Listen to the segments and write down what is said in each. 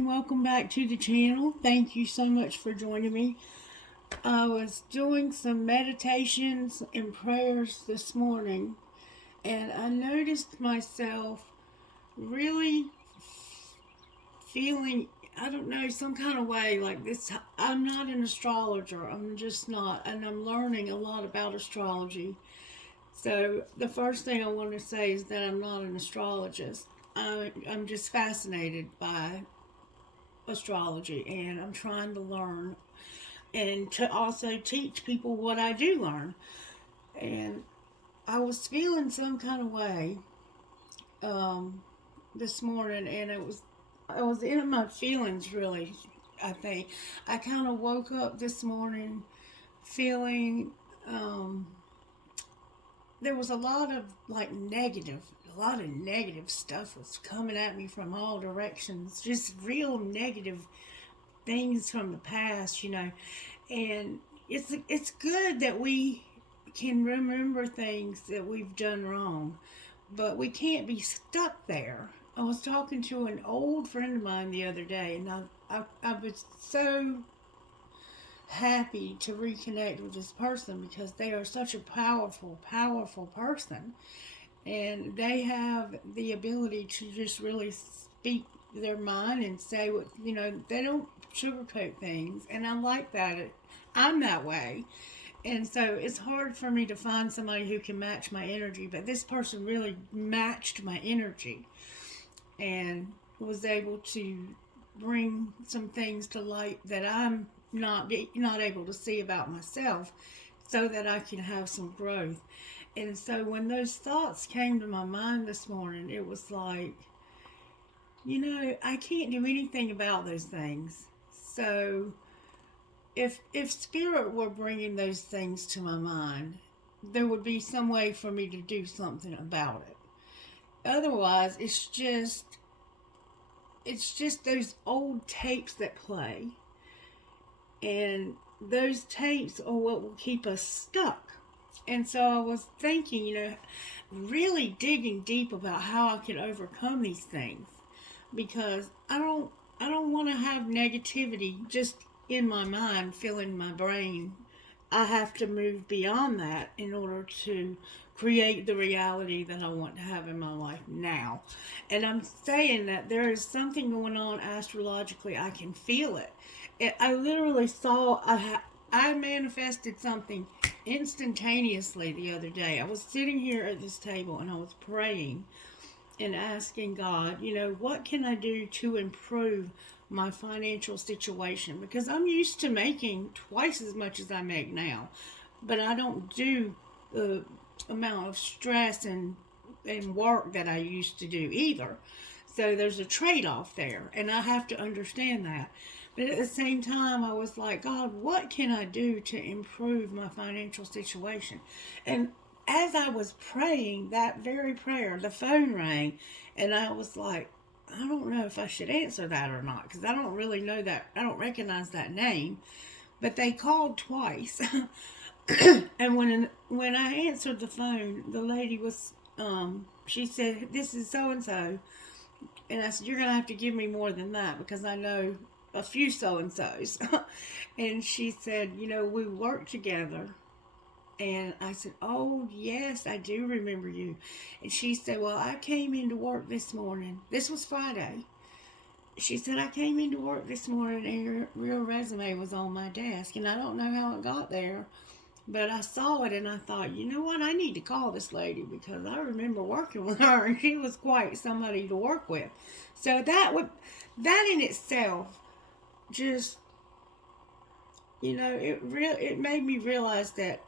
and welcome back to the channel. Thank you so much for joining me. I was doing some meditations and prayers this morning, and I noticed myself really feeling, I don't know, some kind of way like this. I'm not an astrologer, I'm just not, and I'm learning a lot about astrology. So the first thing I want to say is that I'm not an astrologist. I'm just fascinated by astrology, and I'm trying to learn and to also teach people what I do learn. And I was feeling some kind of way um, this morning, and I was in my feelings really. I think I kind of woke up this morning feeling there was a lot of a lot of negative stuff was coming at me from all directions, just real negative things from the past, and it's good that we can remember things that we've done wrong, but we can't be stuck there. I was talking to an old friend of mine the other day, and I was so happy to reconnect with this person because they are such a powerful, powerful person. And they have the ability to just really speak their mind and say what, they don't sugarcoat things. And I like that. I'm that way. And so it's hard for me to find somebody who can match my energy, but this person really matched my energy and was able to bring some things to light that I'm not able to see about myself, so that I can have some growth. And so when those thoughts came to my mind this morning, it was like, I can't do anything about those things. So if spirit were bringing those things to my mind, there would be some way for me to do something about it. Otherwise, it's just those old tapes that play, and those tapes are what will keep us stuck. And so I was thinking, really digging deep about how I could overcome these things, because I don't want to have negativity just in my mind, filling my brain. I have to move beyond that in order to create the reality that I want to have in my life now. And I'm saying that there is something going on astrologically. I can feel it. I literally saw, I manifested something instantaneously the other day. I was sitting here at this table and I was praying and asking God, what can I do to improve my financial situation? Because I'm used to making twice as much as I make now, but I don't do the amount of stress and work that I used to do either. So there's a trade off there, and I have to understand that. But at the same time, I was like, God, what can I do to improve my financial situation? And as I was praying that very prayer, the phone rang, and I was like, I don't know if I should answer that or not, because I don't really know that. I don't recognize that name. But they called twice. And when I answered the phone, the lady was, she said, "This is so and so." And I said, "You're going to have to give me more than that because I know a few so and so's." And she said, "We work together." And I said, "Oh, yes, I do remember you." And she said, "Well, I came into work this morning." This was Friday. She said, "I came into work this morning and your resume was on my desk. And I don't know how it got there, but I saw it and I thought, you know what? I need to call this lady because I remember working with her and she was quite somebody to work with." So that in itself just, it made me realize that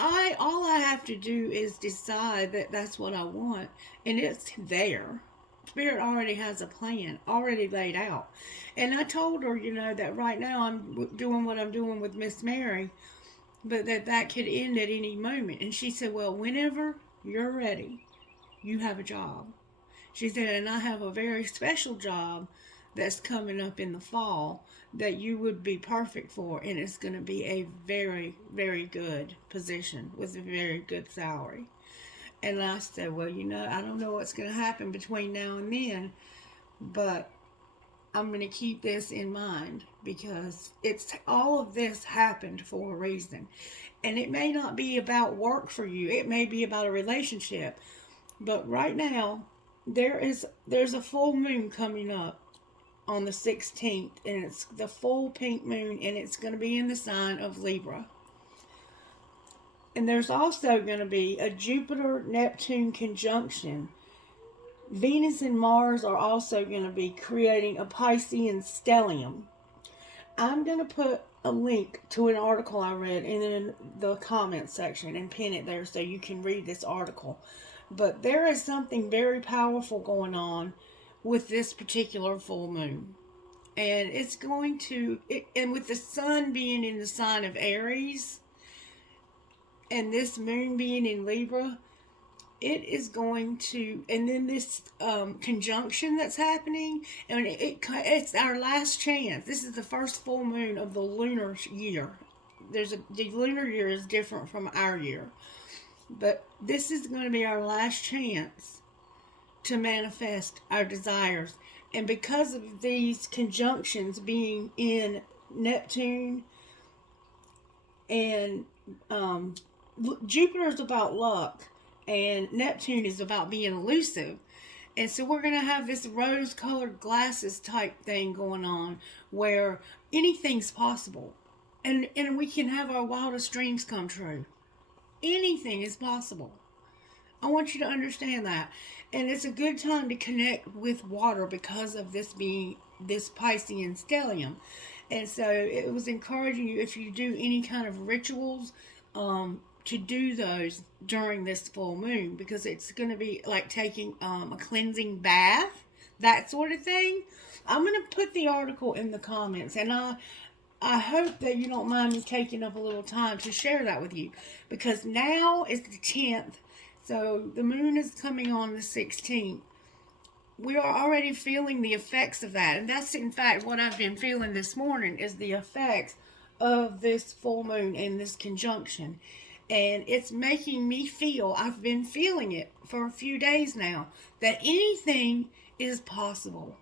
all I have to do is decide that that's what I want, and it's there. Spirit already has a plan already laid out. And I told her, that right now I'm doing what I'm doing with Miss Mary, but that could end at any moment. And she said, "Well, whenever you're ready, you have a job." She said, "And I have a very special job that's coming up in the fall that you would be perfect for, and it's going to be a very, very good position with a very good salary." And I said, "Well, I don't know what's going to happen between now and then, but I'm going to keep this in mind because it's all of this happened for a reason. And it may not be about work for you. It may be about a relationship. But right now, there's a full moon coming up on the 16th, and it's the full pink moon, and it's going to be in the sign of Libra. And there's also going to be a Jupiter-Neptune conjunction. Venus and Mars are also going to be creating a Piscean stellium. I'm going to put a link to an article I read in the comment section and pin it there so you can read this article. But there is something very powerful going on with this particular full moon. And it's going to, and with the sun being in the sign of Aries, and this moon being in Libra, it is going to, and then this conjunction that's happening, and it's our last chance. This is the first full moon of the lunar year. The lunar year is different from our year, but this is going to be our last chance to manifest our desires. And because of these conjunctions being in Neptune, and Jupiter is about luck, and Neptune is about being elusive. And so we're going to have this rose-colored glasses type thing going on where anything's possible. And we can have our wildest dreams come true. Anything is possible. I want you to understand that. And it's a good time to connect with water because of this being this Piscean stellium. And so it was encouraging you, if you do any kind of rituals, to do those during this full moon, because it's going to be like taking a cleansing bath, that sort of thing. I'm going to put the article in the comments, and I hope that you don't mind me taking up a little time to share that with you, because now is the 10th, so the moon is coming on the 16th. We are already feeling the effects of that, and that's in fact what I've been feeling this morning, is the effects of this full moon and this conjunction. And it's making me feel, I've been feeling it for a few days now, that anything is possible.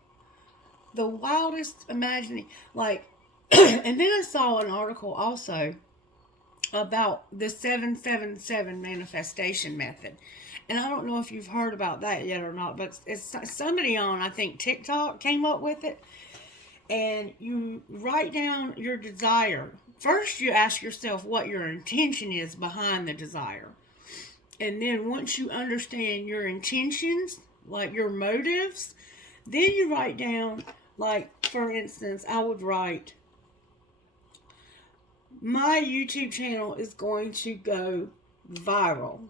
The wildest imagining, like, and then I saw an article also about the 777 manifestation method. And I don't know if you've heard about that yet or not, but it's somebody on, I think, TikTok came up with it. And you write down your desire. First, you ask yourself what your intention is behind the desire. And then once you understand your intentions, like your motives, then you write down, like, for instance, I would write, my YouTube channel is going to go viral.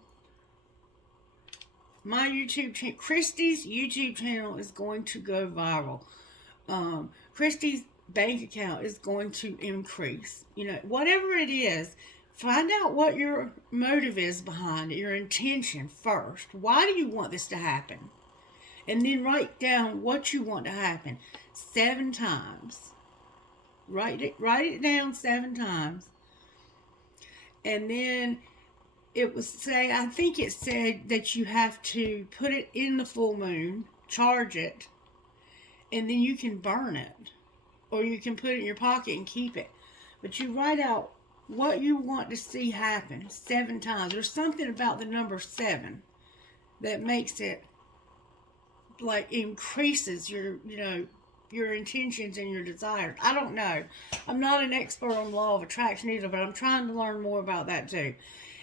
My YouTube channel, Christie's YouTube channel is going to go viral. Christie's bank account is going to increase. You know, whatever it is, find out what your motive is behind it, your intention first. Why do you want this to happen? And then write down what you want to happen 7 times. Write it down 7 times. And then it was I think it said that you have to put it in the full moon, charge it, and then you can burn it. Or you can put it in your pocket and keep it. But you write out what you want to see happen 7 times. There's something about the number 7 that makes it, like, increases your, your intentions and your desires. I don't know. I'm not an expert on law of attraction either, but I'm trying to learn more about that too.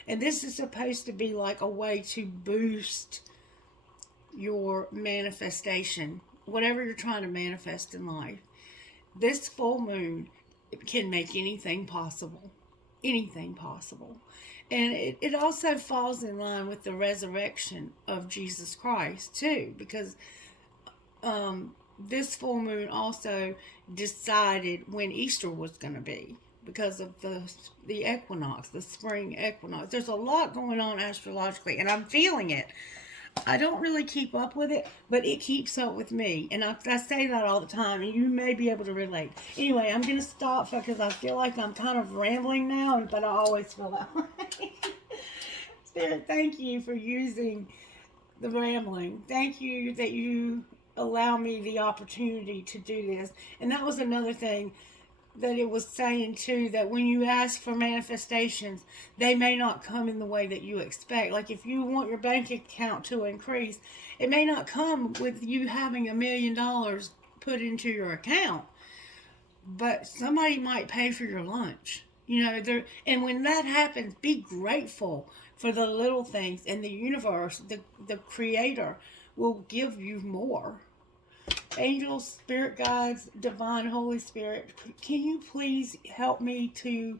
And this is supposed to be like a way to boost your manifestation, whatever you're trying to manifest in life. This full moon can make anything possible. Anything possible. And it also falls in line with the resurrection of Jesus Christ too, because this full moon also decided when Easter was going to be, because of the equinox, the spring equinox. There's a lot going on astrologically, and I'm feeling it. I don't really keep up with it, but it keeps up with me. And I say that all the time, and you may be able to relate. Anyway, I'm going to stop because I feel like I'm kind of rambling now, but I always feel that way. Spirit, thank you for using the rambling. Thank you that you allow me the opportunity to do this. And that was another thing that it was saying too, that when you ask for manifestations, they may not come in the way that you expect. Like if you want your bank account to increase, it may not come with you having $1 million put into your account, but somebody might pay for your lunch. There, and when that happens, be grateful for the little things, and the universe, the creator, will give you more. Angels, spirit guides, divine Holy Spirit, can you please help me to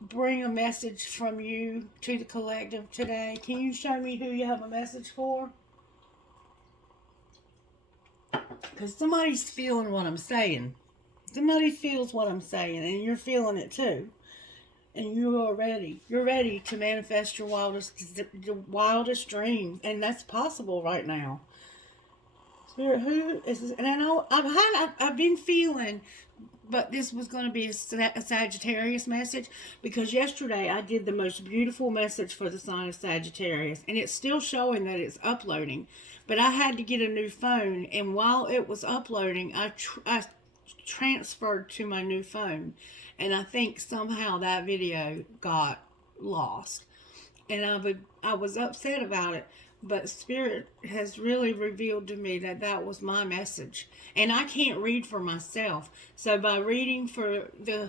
bring a message from you to the collective today? Can you show me who you have a message for? Because somebody's feeling what I'm saying. Somebody feels what I'm saying, and you're feeling it too. And you are ready. You're ready to manifest your wildest dreams, and that's possible right now. Spirit, who is this? And I know I've been feeling, but this was going to be a Sagittarius message, because yesterday I did the most beautiful message for the sign of Sagittarius, and it's still showing that it's uploading. But I had to get a new phone, and while it was uploading, I transferred to my new phone, and I think somehow that video got lost, and I was upset about it. But Spirit has really revealed to me that that was my message, and I can't read for myself. So by reading for whoever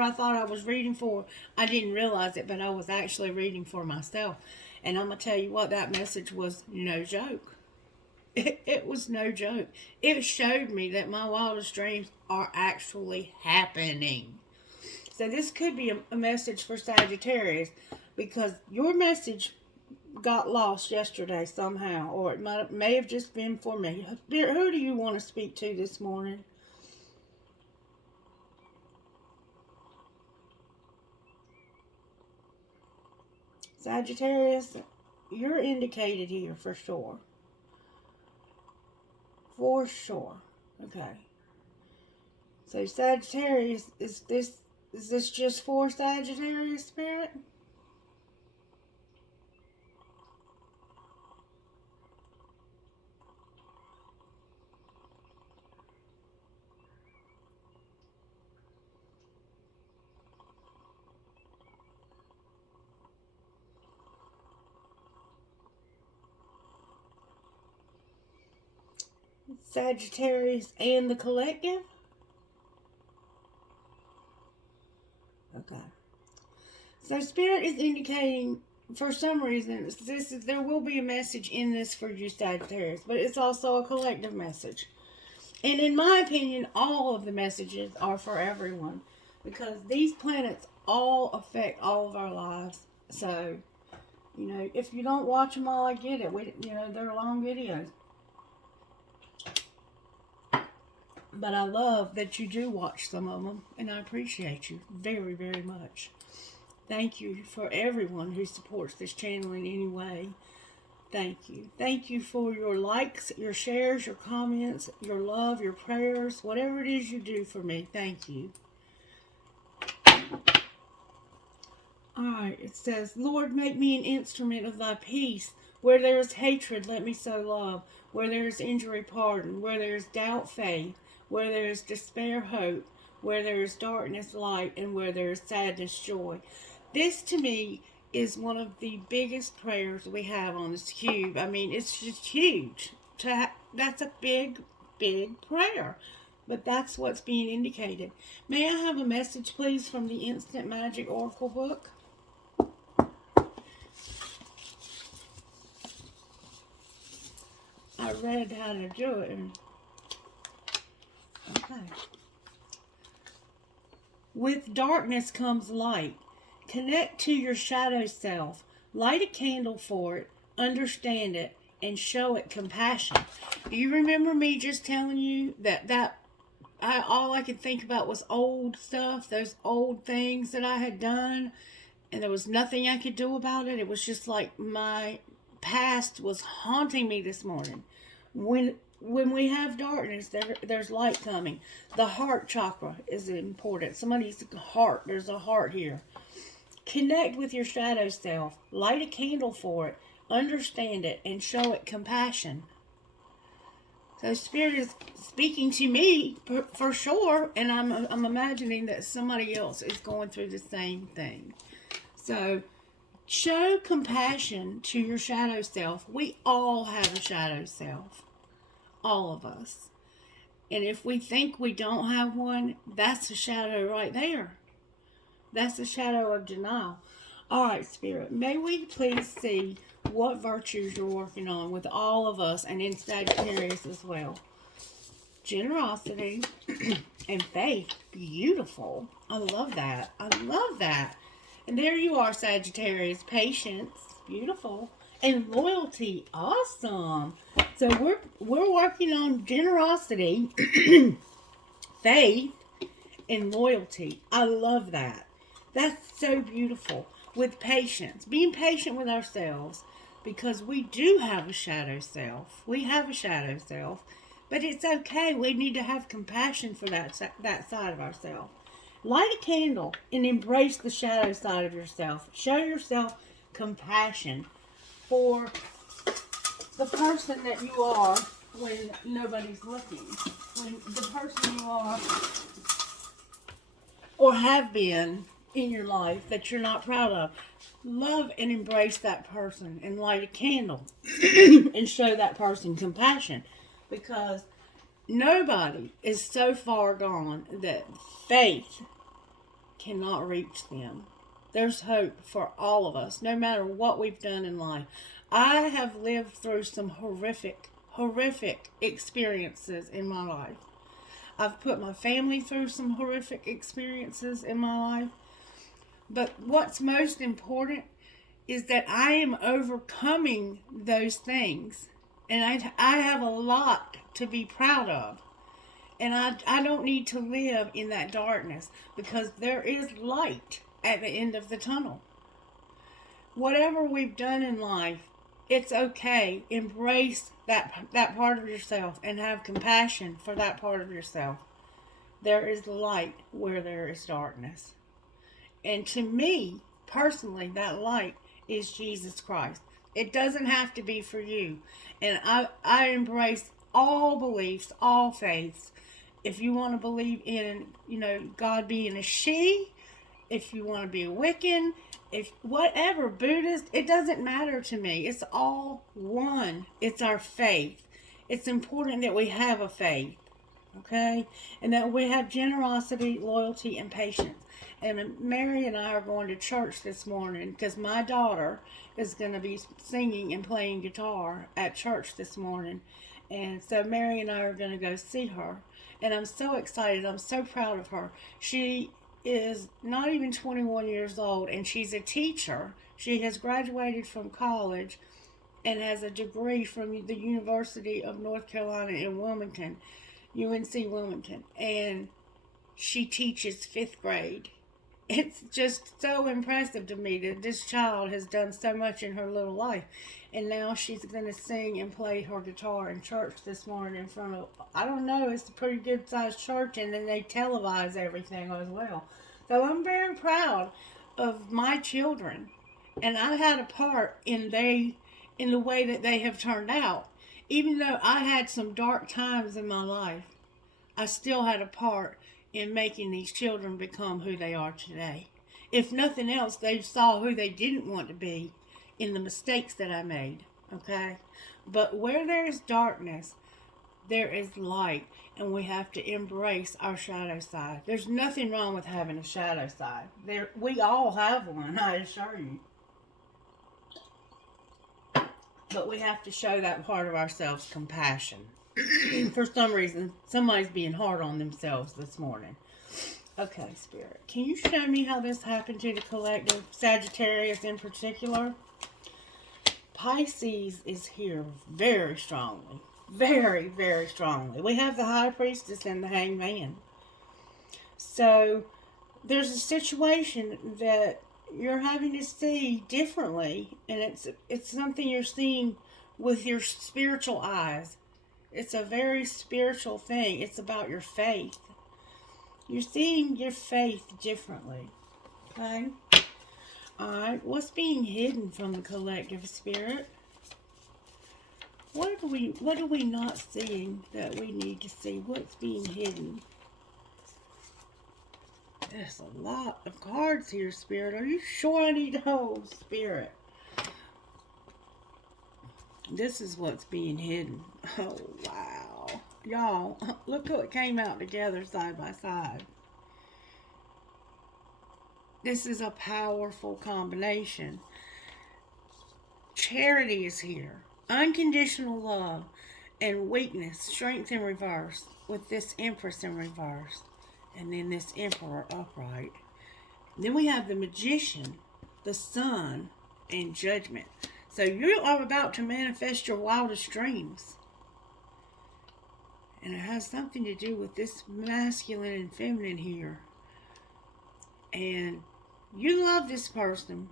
I thought I was reading for, I didn't realize it, but I was actually reading for myself. And I'm gonna tell you what, that message was no joke. It was no joke. It showed me that my wildest dreams are actually happening. So this could be a message for Sagittarius, because your message got lost yesterday somehow, or it may have just been for me. Who do you want to speak to this morning? Sagittarius, you're indicated here for sure. For sure. Okay. So Sagittarius, is this just for Sagittarius, Spirit? Sagittarius and the collective? Okay. So Spirit is indicating, for some reason, there will be a message in this for you, Sagittarius, but it's also a collective message. And in my opinion, all of the messages are for everyone, because these planets all affect all of our lives. So, if you don't watch them all, I get it. They're long videos. But I love that you do watch some of them, and I appreciate you very, very much. Thank you for everyone who supports this channel in any way. Thank you. Thank you for your likes, your shares, your comments, your love, your prayers, whatever it is you do for me. Thank you. Alright, it says, Lord, make me an instrument of thy peace. Where there is hatred, let me sow love. Where there is injury, pardon. Where there is doubt, faith. Where there is despair, hope. Where there is darkness, light. And where there is sadness, joy. This, to me, is one of the biggest prayers we have on this cube. I mean, it's just huge. That's a big, big prayer. But that's what's being indicated. May I have a message, please, from the Instant Magic Oracle book? I read how to do it. Okay. With darkness comes light. Connect to your shadow self. Light a candle for it. Understand it. And show it compassion. Do you remember me just telling you that all I could think about was old stuff, those old things that I had done, and there was nothing I could do about it? It was just like my past was haunting me this morning. When we have darkness, there's light coming. The heart chakra is important. Somebody's heart, there's a heart here. Connect with your shadow self. Light a candle for it. understand it, and show it compassion. So Spirit is speaking to me for sure, and I'm imagining that somebody else is going through the same thing. So show compassion to your shadow self. We all have a shadow self. All of us. And if we think we don't have one, that's a shadow right there. That's a shadow of denial. All right, Spirit, may we please see what virtues you're working on with all of us and in Sagittarius as well. Generosity and faith. Beautiful. I love that. I love that. And there you are, Sagittarius. Patience. Beautiful. And loyalty. Awesome. So we're working on generosity, faith, and loyalty. I love that. That's so beautiful. With patience. Being patient with ourselves. Because we do have a shadow self. We have a shadow self. But it's okay. We need to have compassion for that side of ourselves. Light a candle and embrace the shadow side of yourself. Show yourself compassion for the person that you are when nobody's looking. When the person you are or have been in your life that you're not proud of. Love and embrace that person and light a candle and show that person compassion, because nobody is so far gone that faith cannot reach them. There's hope for all of us, no matter what we've done in life. I have lived through some horrific experiences in my life. I've put my family through some horrific experiences in my life. But what's most important is that I am overcoming those things. And I have a lot to be proud of. And I don't need to live in that darkness, because there is light at the end of the tunnel. Whatever we've done in life, it's okay. Embrace that part of yourself and have compassion for that part of yourself. There is light where there is darkness. And to me, personally, that light is Jesus Christ. It doesn't have to be for you. And I embrace all beliefs, all faiths. If you want to believe in, God being a she, if you want to be a Wiccan, if whatever, Buddhist, it doesn't matter to me. It's all one. It's our faith. It's important that we have a faith, okay? And that we have generosity, loyalty, and patience. And Mary and I are going to church this morning because my daughter is going to be singing and playing guitar at church this morning. And so Mary and I are going to go see her. And I'm so excited. I'm so proud of her. She is not even 21 years old, and she's a teacher. She has graduated from college and has a degree from the University of North Carolina in Wilmington, UNC Wilmington. And she teaches 5th grade. It's just so impressive to me that this child has done so much in her little life. And now she's going to sing and play her guitar in church this morning in front of, I don't know, it's a pretty good sized church, and then they televise everything as well. So I'm very proud of my children. And I had a part in the way that they have turned out. Even though I had some dark times in my life, I still had a part in making these children become who they are today. If nothing else, they saw who they didn't want to be in the mistakes that I made, okay? But where there is darkness, there is light, and we have to embrace our shadow side. There's nothing wrong with having a shadow side. We all have one, I assure you. But we have to show that part of ourselves compassion. For some reason, somebody's being hard on themselves this morning. Okay, Spirit, can you show me how this happened to the collective, Sagittarius in particular? Pisces is here very strongly. Very, very strongly. We have the High Priestess and the Hangman. So, there's a situation that you're having to see differently, and it's something you're seeing with your spiritual eyes. It's a very spiritual thing. It's about your faith. You're seeing your faith differently. Okay? Alright, what's being hidden from the collective spirit? What are we not seeing that we need to see? What's being hidden? There's a lot of cards here, Spirit. Are you sure I need to hold, Spirit? This is what's being hidden. Oh, wow. Y'all, look what came out together side by side. This is a powerful combination. Charity is here. Unconditional love and weakness, strength in reverse, with this Empress in reverse. And then this Emperor upright. Then we have the Magician, the Sun, and Judgment. So you are about to manifest your wildest dreams. And it has something to do with this masculine and feminine here. And you love this person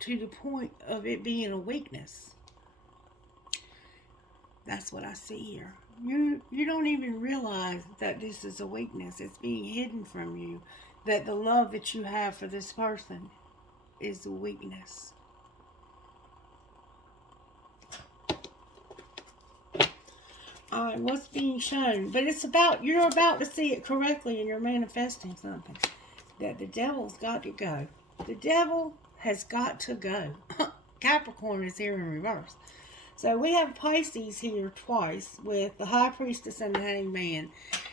to the point of it being a weakness. That's what I see here. You don't even realize that this is a weakness. It's being hidden from you. That the love that you have for this person is a weakness. Alright, what's being shown? But it's about, you're about to see it correctly and you're manifesting something. That the devil's got to go. The devil has got to go. Capricorn is here in reverse. So we have Pisces here twice with the High Priestess and the Hangman.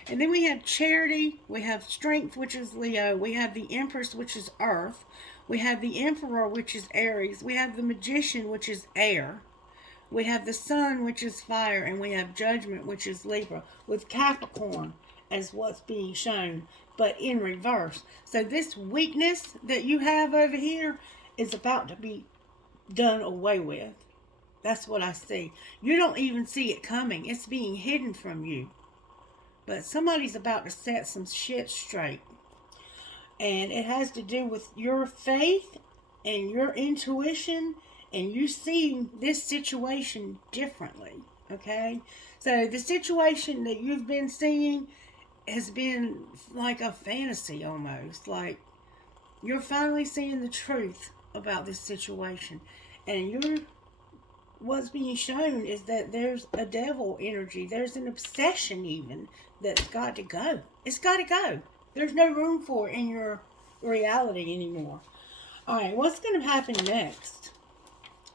And then we have Charity, we have Strength, which is Leo, we have the Empress, which is Earth, we have the Emperor, which is Aries, we have the Magician, which is Air, we have the Sun, which is Fire, and we have Judgment, which is Libra, with Capricorn as what's being shown, but in reverse. So this weakness that you have over here is about to be done away with. That's what I see. You don't even see it coming. It's being hidden from you. But somebody's about to set some shit straight. And it has to do with your faith and your intuition and you seeing this situation differently. Okay? So the situation that you've been seeing has been like a fantasy almost. Like you're finally seeing the truth about this situation. And what's being shown is that there's a devil energy. There's an obsession even that's got to go. It's got to go. There's no room for it in your reality anymore. Alright, what's going to happen next?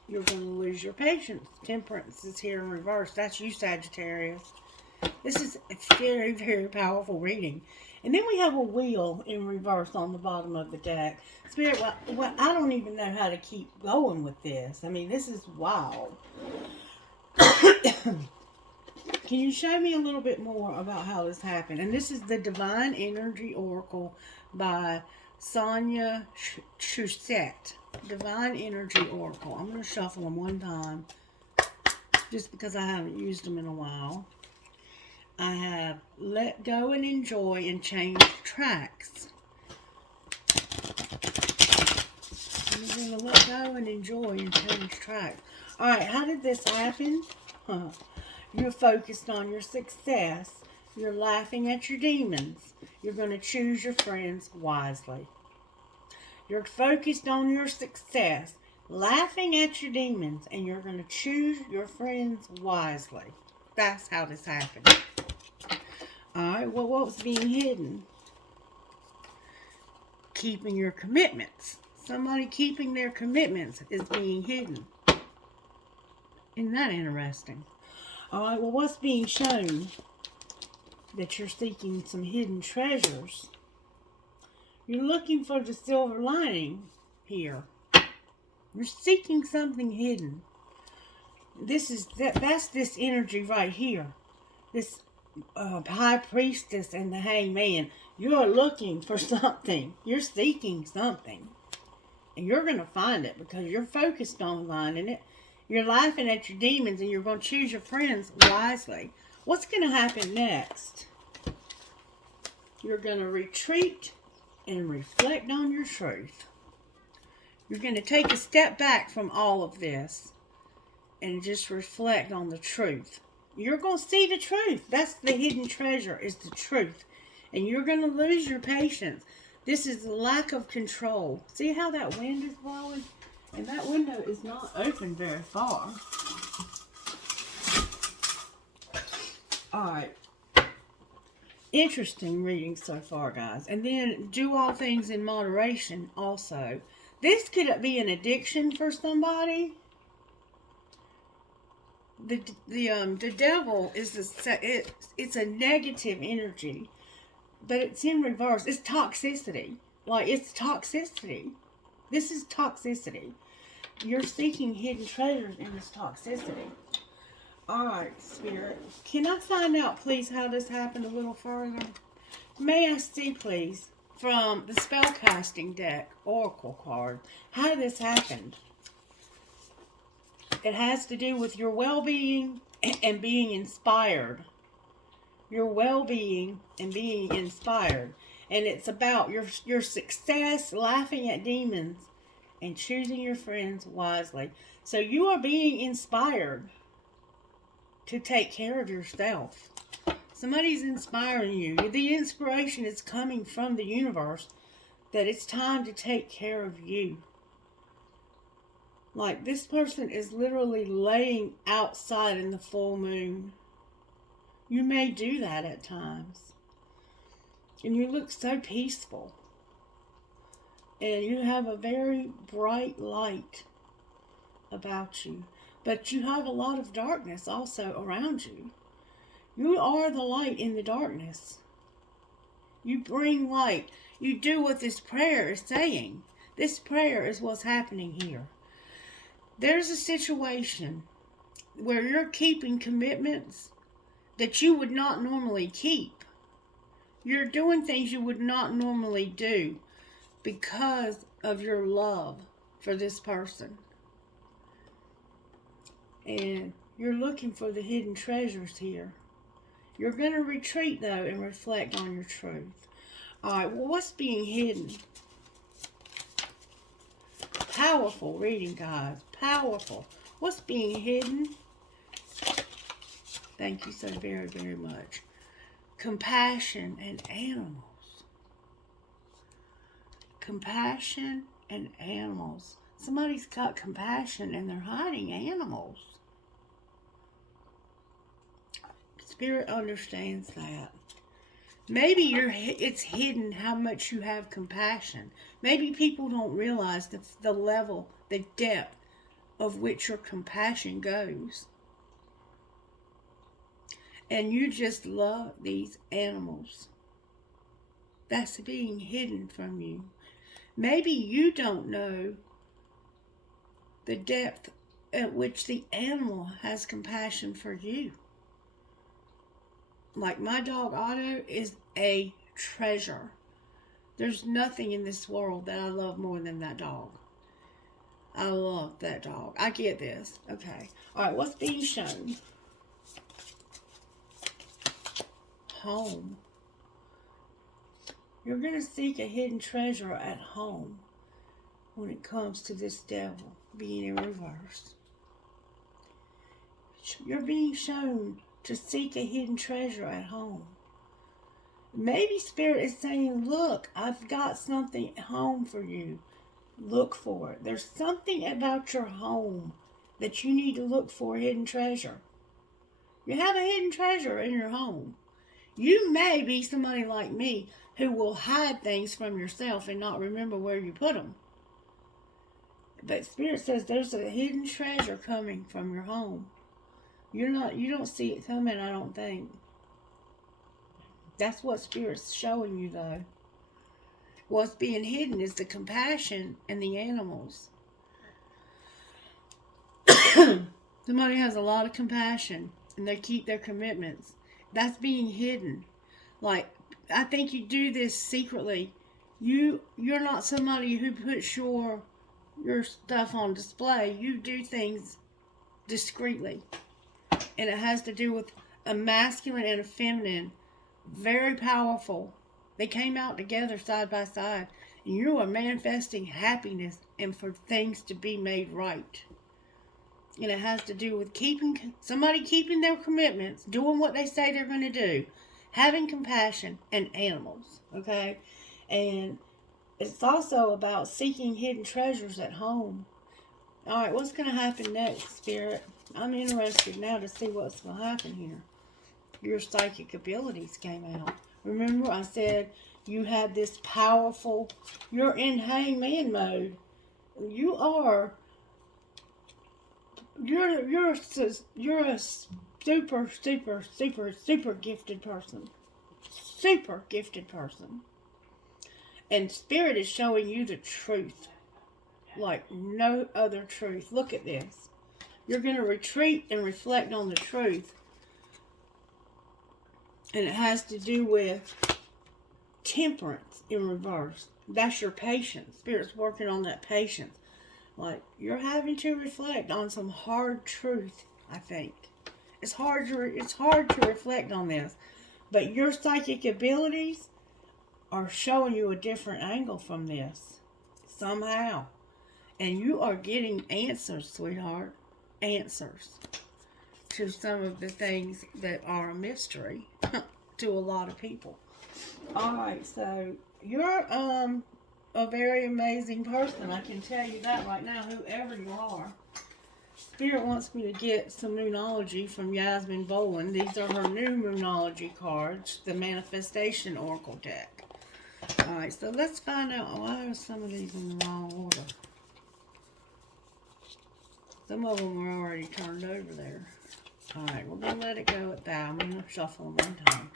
You're going to lose your patience. Temperance is here in reverse. That's you, Sagittarius. This is a very, very powerful reading. And then we have a wheel in reverse on the bottom of the deck. Spirit, well, I don't even know how to keep going with this. I mean, this is wild. Can you show me a little bit more about how this happened? And this is the Divine Energy Oracle by Sonia Chusette. Divine Energy Oracle. I'm going to shuffle them one time. Just because I haven't used them in a while. I have let go and enjoy and change tracks. I'm going to let go and enjoy and change tracks. Alright, how did this happen? You're focused on your success. You're laughing at your demons. You're going to choose your friends wisely. You're focused on your success, laughing at your demons, and you're going to choose your friends wisely. That's how this happened. Alright, well, what was being hidden? Keeping your commitments. Somebody keeping their commitments is being hidden. Isn't that interesting? Alright, well, what's being shown? That you're seeking some hidden treasures. You're looking for the silver lining here. You're seeking something hidden. That's this energy right here. This High Priestess and the Hangman. You're looking for something. You're seeking something. And you're going to find it because you're focused on finding it. You're laughing at your demons and you're going to choose your friends wisely. What's going to happen next? You're going to retreat and reflect on your truth. You're going to take a step back from all of this and just reflect on the truth. You're going to see the truth. That's the hidden treasure, is the truth. And you're going to lose your patience. This is lack of control. See how that wind is blowing? And that window is not open very far. Alright. Interesting reading so far, guys. And then do all things in moderation also. This could be an addiction for somebody. The devil is it's a negative energy, but it's in reverse. It's toxicity. Like, it's toxicity. This is toxicity. You're seeking hidden treasures in this toxicity. Alright, Spirit. Can I find out, please, how this happened a little further? May I see, please, from the spellcasting deck, Oracle card, how this happened? It has to do with your well-being and being inspired. Your well-being and being inspired. And it's about your success, laughing at demons, and choosing your friends wisely. So you are being inspired to take care of yourself. Somebody's inspiring you. The inspiration is coming from the universe that it's time to take care of you. Like, this person is literally laying outside in the full moon. You may do that at times. And you look so peaceful. And you have a very bright light about you. But you have a lot of darkness also around you. You are the light in the darkness. You bring light. You do what this prayer is saying. This prayer is what's happening here. There's a situation where you're keeping commitments that you would not normally keep. You're doing things you would not normally do because of your love for this person. And you're looking for the hidden treasures here. You're going to retreat, though, and reflect on your truth. Alright, well, what's being hidden? Powerful reading, guys. Powerful. What's being hidden? Thank you so very, very much. Compassion and animals. Compassion and animals. Somebody's got compassion and they're hiding animals. Spirit understands that. Maybe it's hidden how much you have compassion. Maybe people don't realize the level, the depth of which your compassion goes. And you just love these animals. That's being hidden from you. Maybe you don't know the depth at which the animal has compassion for you. Like, my dog Otto is a treasure. There's nothing in this world that I love more than that dog. I love that dog. I get this. Okay. Alright, what's being shown? Home. You're going to seek a hidden treasure at home when it comes to this devil being in reverse. You're being shown to seek a hidden treasure at home. Maybe Spirit is saying, look, I've got something at home for you. Look for it. There's something about your home that you need to look for, a hidden treasure. You have a hidden treasure in your home. You may be somebody like me who will hide things from yourself and not remember where you put them. But Spirit says there's a hidden treasure coming from your home. You don't see it coming, I don't think. That's what Spirit's showing you, though. What's being hidden is the compassion and the animals. Somebody has a lot of compassion and they keep their commitments. That's being hidden. Like, I think you do this secretly. You're not somebody who puts your stuff on display. You do things discreetly. And it has to do with a masculine and a feminine. Very powerful. They came out together side by side. And you are manifesting happiness and for things to be made right. And it has to do with somebody keeping their commitments, doing what they say they're going to do, having compassion, and animals. Okay? And it's also about seeking hidden treasures at home. All right, what's going to happen next, Spirit? I'm interested now to see what's going to happen here. Your psychic abilities came out. Remember, I said you had this powerful, you're in Hangman mode. You're a super gifted person. Super gifted person. And Spirit is showing you the truth. Like no other truth. Look at this. You're going to retreat and reflect on the truth. And it has to do with temperance in reverse. That's your patience. Spirit's working on that patience. Like, you're having to reflect on some hard truth, I think. It's hard to reflect on this. But your psychic abilities are showing you a different angle from this. Somehow. And you are getting answers, sweetheart. Answers to some of the things that are a mystery to a lot of people. Alright, so you're a very amazing person. I can tell you that right now, whoever you are. Spirit wants me to get some Moonology from Yasmin Boland. These are her new Moonology cards, the Manifestation Oracle deck. Alright, so let's find out why are some of these in the wrong order. Some of them were already turned over there. Alright, we're going to let it go at that. I'm going to shuffle them one time.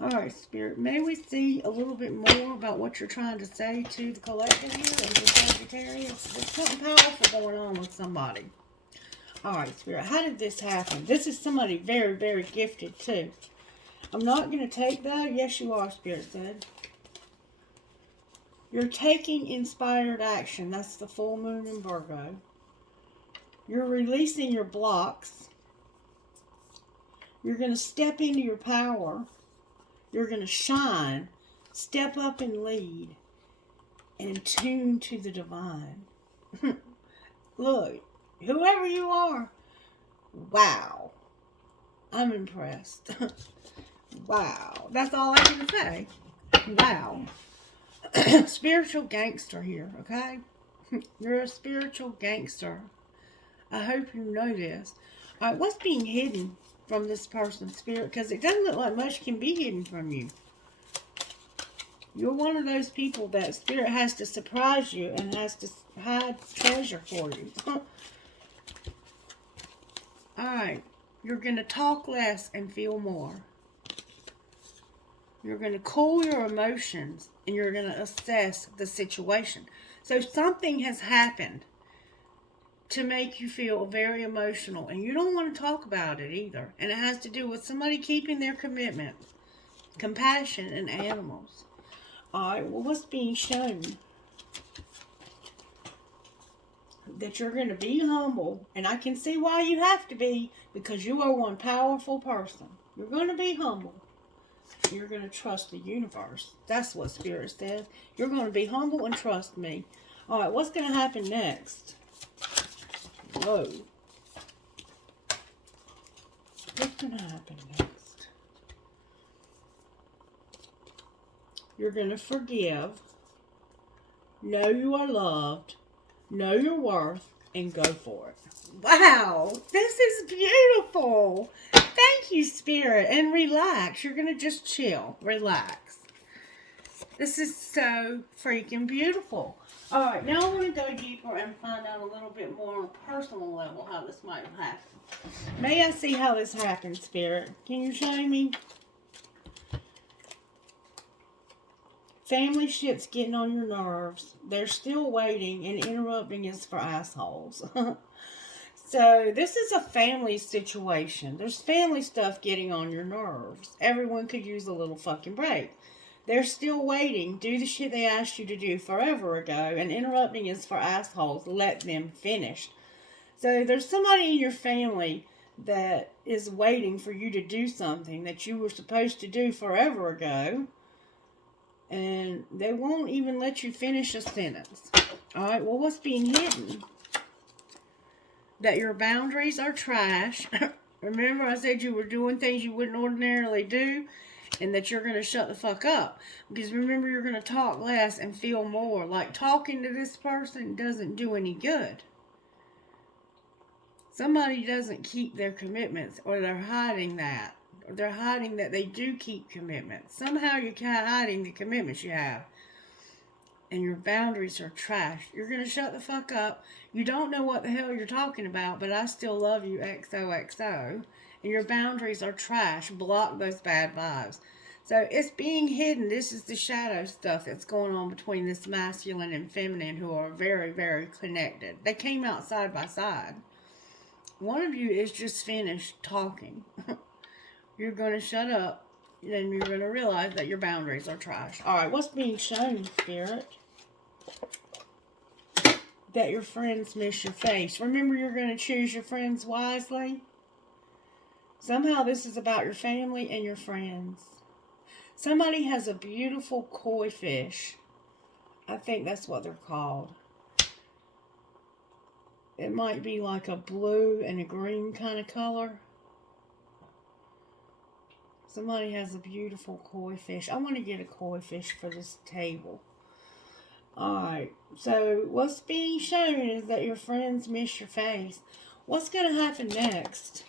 Alright, Spirit, may we see a little bit more about what you're trying to say to the collective here and to Sagittarius? There's something powerful going on with somebody. Alright, Spirit, how did this happen? This is somebody very, very gifted, too. I'm not going to take that. Yes, you are, Spirit said. You're taking inspired action. That's the full moon in Virgo. You're releasing your blocks. You're going to step into your power. You're going to shine, step up and lead, and tune to the divine. Look, whoever you are, wow. I'm impressed. Wow. That's all I can say. Wow. Spiritual gangster here, okay? You're a spiritual gangster. I hope you know this. All right, what's being hidden from this person's spirit? Because it doesn't look like much can be hidden from you. You're one of those people that spirit has to surprise you and has to hide treasure for you. Alright, you're going to talk less and feel more. You're going to cool your emotions and you're going to assess the situation. So something has happened to make you feel very emotional, and you don't want to talk about it either. And it has to do with somebody keeping their commitment, compassion, and animals. Alright, well, what's being shown? That you're going to be humble, and I can see why you have to be, because you are one powerful person. You're going to be humble. You're going to trust the universe. That's what Spirit says. You're going to be humble and trust me. Alright, what's going to happen next? Whoa. What's going to happen next? You're going to forgive. Know you are loved. Know your worth. And go for it. Wow. This is beautiful. Thank you, Spirit. And relax. You're going to just chill. Relax. This is so freaking beautiful. Alright, now I want to go deeper and find out a little bit more on a personal level how this might have happened. May I see how this happened, Spirit? Can you show me? Family shit's getting on your nerves. They're still waiting, and interrupting is for assholes. So, this is a family situation. There's family stuff getting on your nerves. Everyone could use a little fucking break. They're still waiting. Do the shit they asked you to do forever ago. And interrupting is for assholes. Let them finish. So there's somebody in your family that is waiting for you to do something that you were supposed to do forever ago. And they won't even let you finish a sentence. Alright, well, what's being hidden? That your boundaries are trash. Remember I said you were doing things you wouldn't ordinarily do? and that you're going to shut the fuck up. Because remember, you're going to talk less and feel more. Like, talking to this person doesn't do any good. Somebody doesn't keep their commitments, or they're hiding that. Or they're hiding that they do keep commitments. Somehow you're hiding the commitments you have. And your boundaries are trash. You're going to shut the fuck up. You don't know what the hell you're talking about, but I still love you, XOXO. And your boundaries are trash. Block those bad vibes. So it's being hidden. This is the shadow stuff that's going on between this masculine and feminine, who are very, very connected. They came out side by side. One of you is just finished talking. You're going to shut up. Then you're going to realize that your boundaries are trash. Alright, what's being shown, Spirit? That your friends miss your face. Remember, you're going to choose your friends wisely. Somehow this is about your family and your friends. Somebody has a beautiful koi fish. I think that's what they're called. It might be like a blue and a green kind of color. Somebody has a beautiful koi fish. I want to get a koi fish for this table. Alright, so what's being shown is that your friends miss your face. What's going to happen next?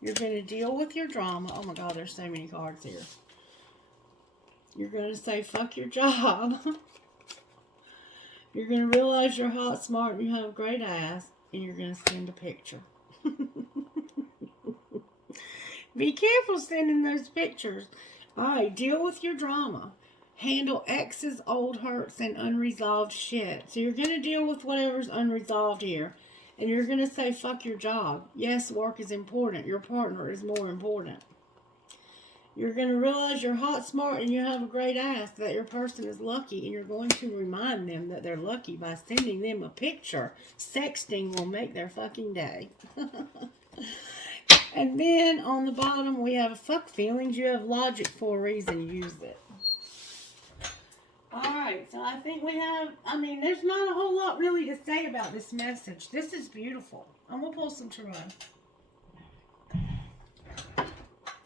You're going to deal with your drama. Oh my God, there's so many cards here. You're going to say, fuck your job. You're going to realize you're hot, smart, and you have a great ass. And you're going to send a picture. Be careful sending those pictures. Alright, deal with your drama. Handle exes, old hurts, and unresolved shit. So you're going to deal with whatever's unresolved here. And you're going to say, fuck your job. Yes, work is important. Your partner is more important. You're going to realize you're hot, smart, and you have a great ass. That your person is lucky. And you're going to remind them that they're lucky by sending them a picture. Sexting will make their fucking day. And then on the bottom we have fuck feelings. You have logic for a reason. Use it. Alright, so I think we have, there's not a whole lot really to say about this message. This is beautiful. I'm going to pull some tarot.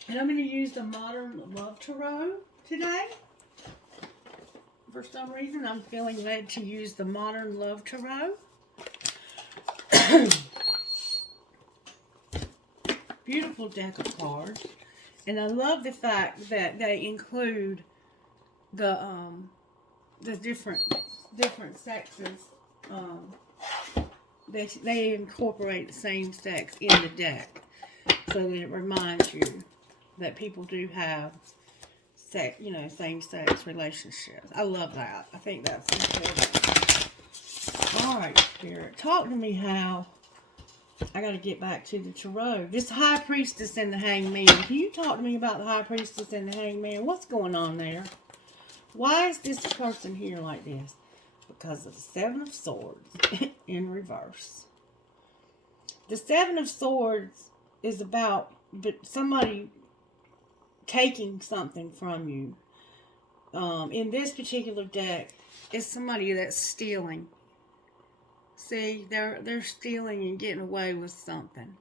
And I'm going to use the Modern Love Tarot today. For some reason, I'm feeling led to use the Modern Love Tarot. Beautiful deck of cards. And I love the fact that they include the different sexes. They incorporate the same sex in the deck, so that it reminds you that people do have same sex relationships. I love that. I think that's important. All right, Spirit, talk to me how. I got to get back to the tarot. This High Priestess and the Hangman. Can you talk to me about the High Priestess and the Hangman? What's going on there? Why is this person here like this? Because of the Seven of Swords in reverse. The Seven of Swords is about somebody taking something from you. In this particular deck, it's somebody that's stealing. See, they're stealing and getting away with something.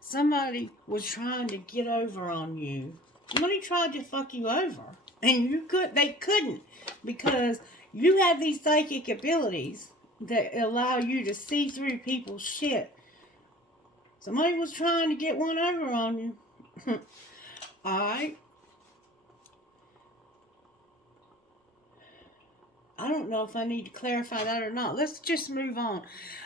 Somebody was trying to get over on you. Somebody tried to fuck you over. And they couldn't, because you have these psychic abilities that allow you to see through people's shit. Somebody was trying to get one over on you. Alright. I don't know if I need to clarify that or not. Let's just move on.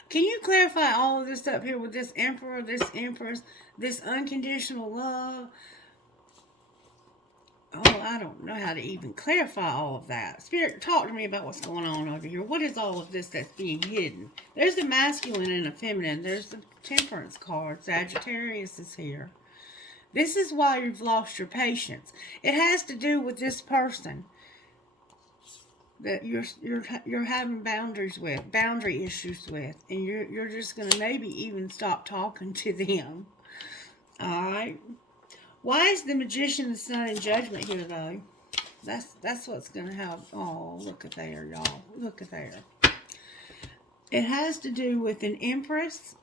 Can you clarify all of this up here with this Emperor, this Empress, this unconditional love? Oh, I don't know how to even clarify all of that. Spirit, talk to me about what's going on over here. What is all of this that's being hidden? There's a masculine and a feminine. There's the Temperance card. Sagittarius is here. This is why you've lost your patience. It has to do with this person that you're having boundary issues with, and you're just gonna maybe even stop talking to them. All right. Why is the Magician, the Sun, and Judgment here, though? That's what's going to have... Oh, look at there, y'all. Look at there. It has to do with an Empress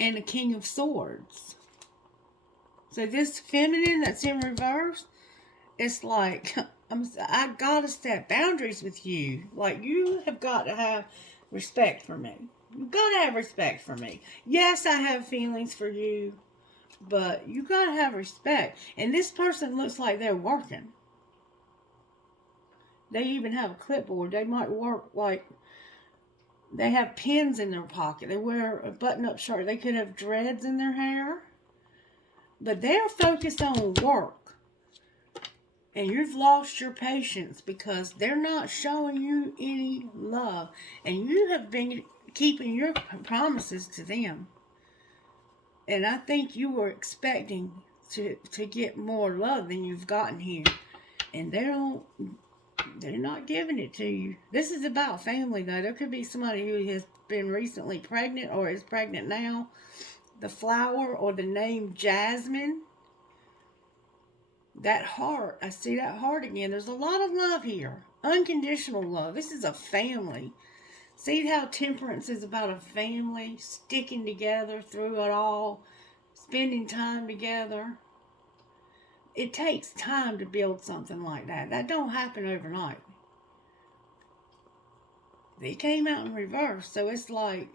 and a King of Swords. So this feminine that's in reverse, it's like, I gotta set boundaries with you. Like, you have got to have respect for me. You gotta have respect for me. Yes, I have feelings for you, but you gotta have respect. And this person looks like they're working. They even have a clipboard. They might work like they have pins in their pocket. They wear a button-up shirt. They could have dreads in their hair. But they're focused on work. And you've lost your patience because they're not showing you any love. And you have been keeping your promises to them. And I think you were expecting to get more love than you've gotten here. And they're not giving it to you. This is about family, though. There could be somebody who has been recently pregnant or is pregnant now. The flower or the name Jasmine. That heart. I see that heart again. There's a lot of love here. Unconditional love. This is a family. See how temperance is about a family sticking together through it all, spending time together. It takes time to build something like that. That don't happen overnight. They came out in reverse, so it's like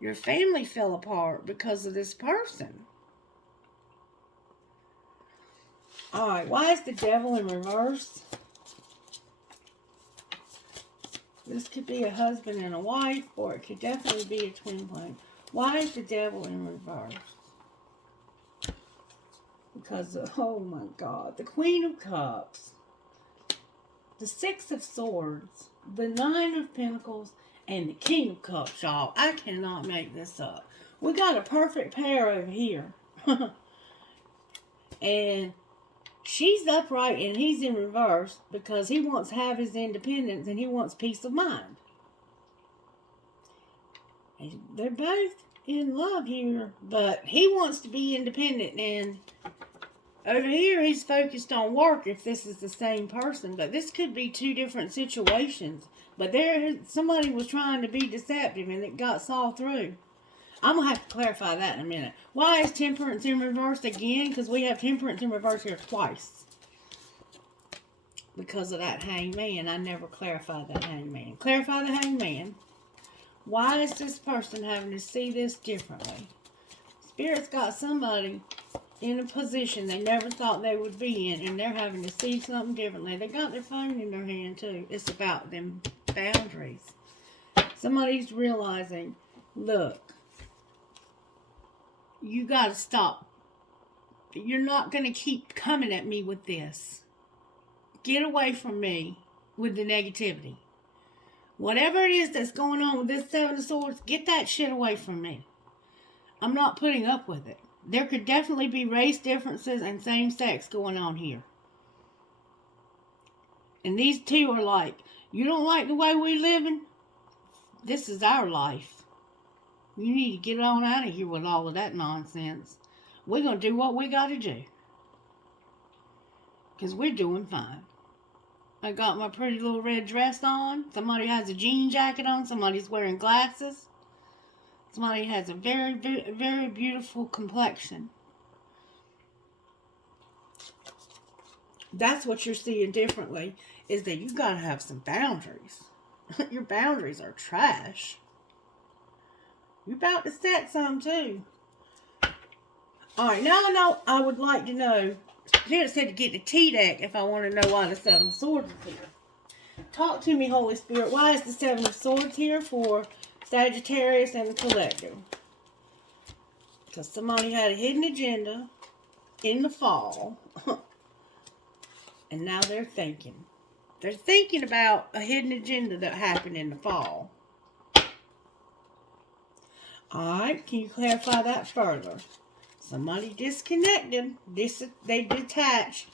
your family fell apart because of this person. Alright, why is the devil in reverse? This could be a husband and a wife, or it could definitely be a twin flame. Why is the devil in reverse? Because, oh my God, the Queen of Cups, the Six of Swords, the Nine of Pentacles, and the King of Cups, y'all. I cannot make this up. We got a perfect pair over here. And she's upright and he's in reverse because he wants to have his independence and he wants peace of mind. And they're both in love here, but he wants to be independent, and over here he's focused on work if this is the same person. But this could be two different situations. But somebody was trying to be deceptive and it got saw through. I'm going to have to clarify that in a minute. Why is temperance in reverse again? Because we have temperance in reverse here twice. Because of that hangman. I never clarified that hangman. Clarify the hangman. Why is this person having to see this differently? Spirit's got somebody in a position they never thought they would be in, and they're having to see something differently. They got their phone in their hand too. It's about them boundaries. Somebody's realizing, look, you got to stop. You're not going to keep coming at me with this. Get away from me with the negativity. Whatever it is that's going on with this Seven of Swords, get that shit away from me. I'm not putting up with it. There could definitely be race differences and same sex going on here. And these two are like, you don't like the way we living? This is our life. You need to get on out of here with all of that nonsense. We're going to do what we got to do. Because we're doing fine. I got my pretty little red dress on. Somebody has a jean jacket on. Somebody's wearing glasses. Somebody has a very, very beautiful complexion. That's what you're seeing differently, is that you got to have some boundaries. Your boundaries are trash. You're about to set some too. Alright, now I would like to know. Spirit said to get the T deck if I want to know why the Seven of Swords is here. Talk to me, Holy Spirit. Why is the Seven of Swords here for Sagittarius and the Collective? Because somebody had a hidden agenda in the fall. And now they're thinking. They're thinking about a hidden agenda that happened in the fall. Alright, can you clarify that further? Somebody disconnected. They detached.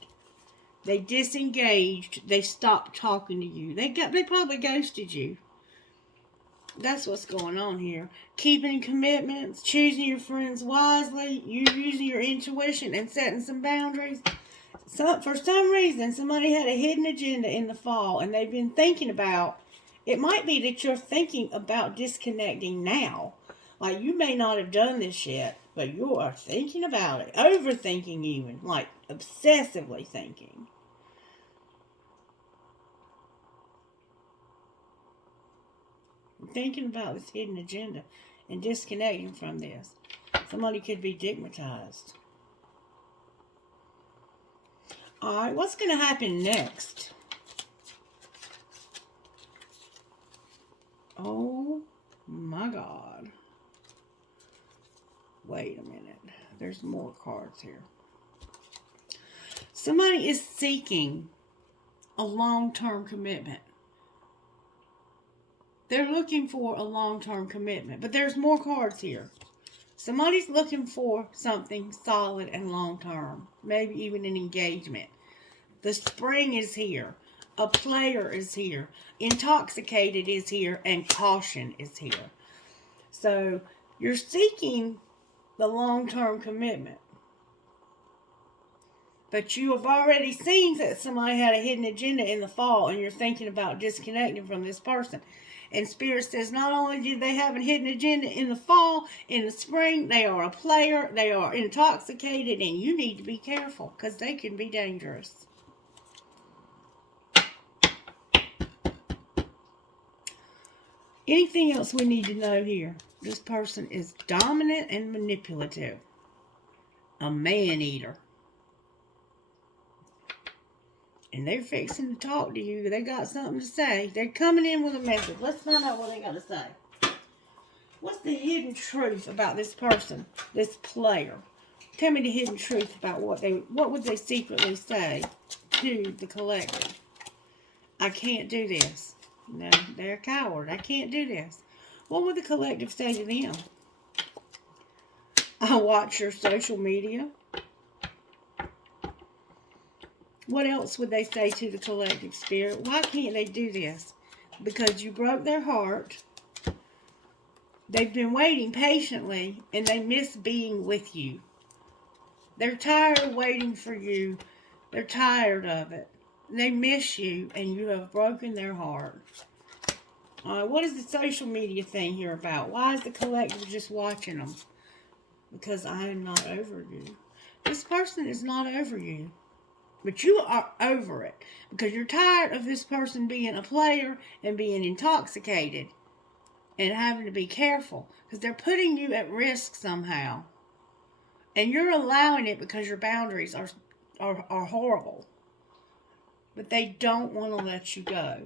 They disengaged. They stopped talking to you. They probably ghosted you. That's what's going on here. Keeping commitments, choosing your friends wisely, you using your intuition and setting some boundaries. For some reason, somebody had a hidden agenda in the fall, and they've been thinking about. It might be that you're thinking about disconnecting now. Like, you may not have done this yet, But you are thinking about it. Overthinking even. Like obsessively thinking. Thinking about this hidden agenda and disconnecting from this. Somebody could be stigmatized. Alright, what's going to happen next? Oh my God. Wait a minute. There's more cards here. Somebody is seeking a long-term commitment. They're looking for a long-term commitment. But there's more cards here. Somebody's looking for something solid and long-term. Maybe even an engagement. The spring is here. A player is here. Intoxicated is here. And caution is here. So you're seeking the long-term commitment. But you have already seen that somebody had a hidden agenda in the fall and you're thinking about disconnecting from this person. And Spirit says not only do they have a hidden agenda in the fall, in the spring, they are a player, they are intoxicated, and you need to be careful because they can be dangerous. Anything else we need to know here? This person is dominant and manipulative. A man-eater. And they're fixing to talk to you. They got something to say. They're coming in with a message. Let's find out what they got to say. What's the hidden truth about this person, this player? Tell me the hidden truth about what would they secretly say to the collective? I can't do this. No, they're a coward. I can't do this. What would the collective say to them? I watch your social media. What else would they say to the collective, Spirit? Why can't they do this? Because you broke their heart. They've been waiting patiently, and they miss being with you. They're tired of waiting for you. They're tired of it. They miss you, and you have broken their heart. What is the social media thing here about? Why is the collective just watching them? Because I am not over you. This person is not over you. But you are over it. Because you're tired of this person being a player and being intoxicated. And having to be careful. Because they're putting you at risk somehow. And you're allowing it because your boundaries are horrible. But they don't want to let you go.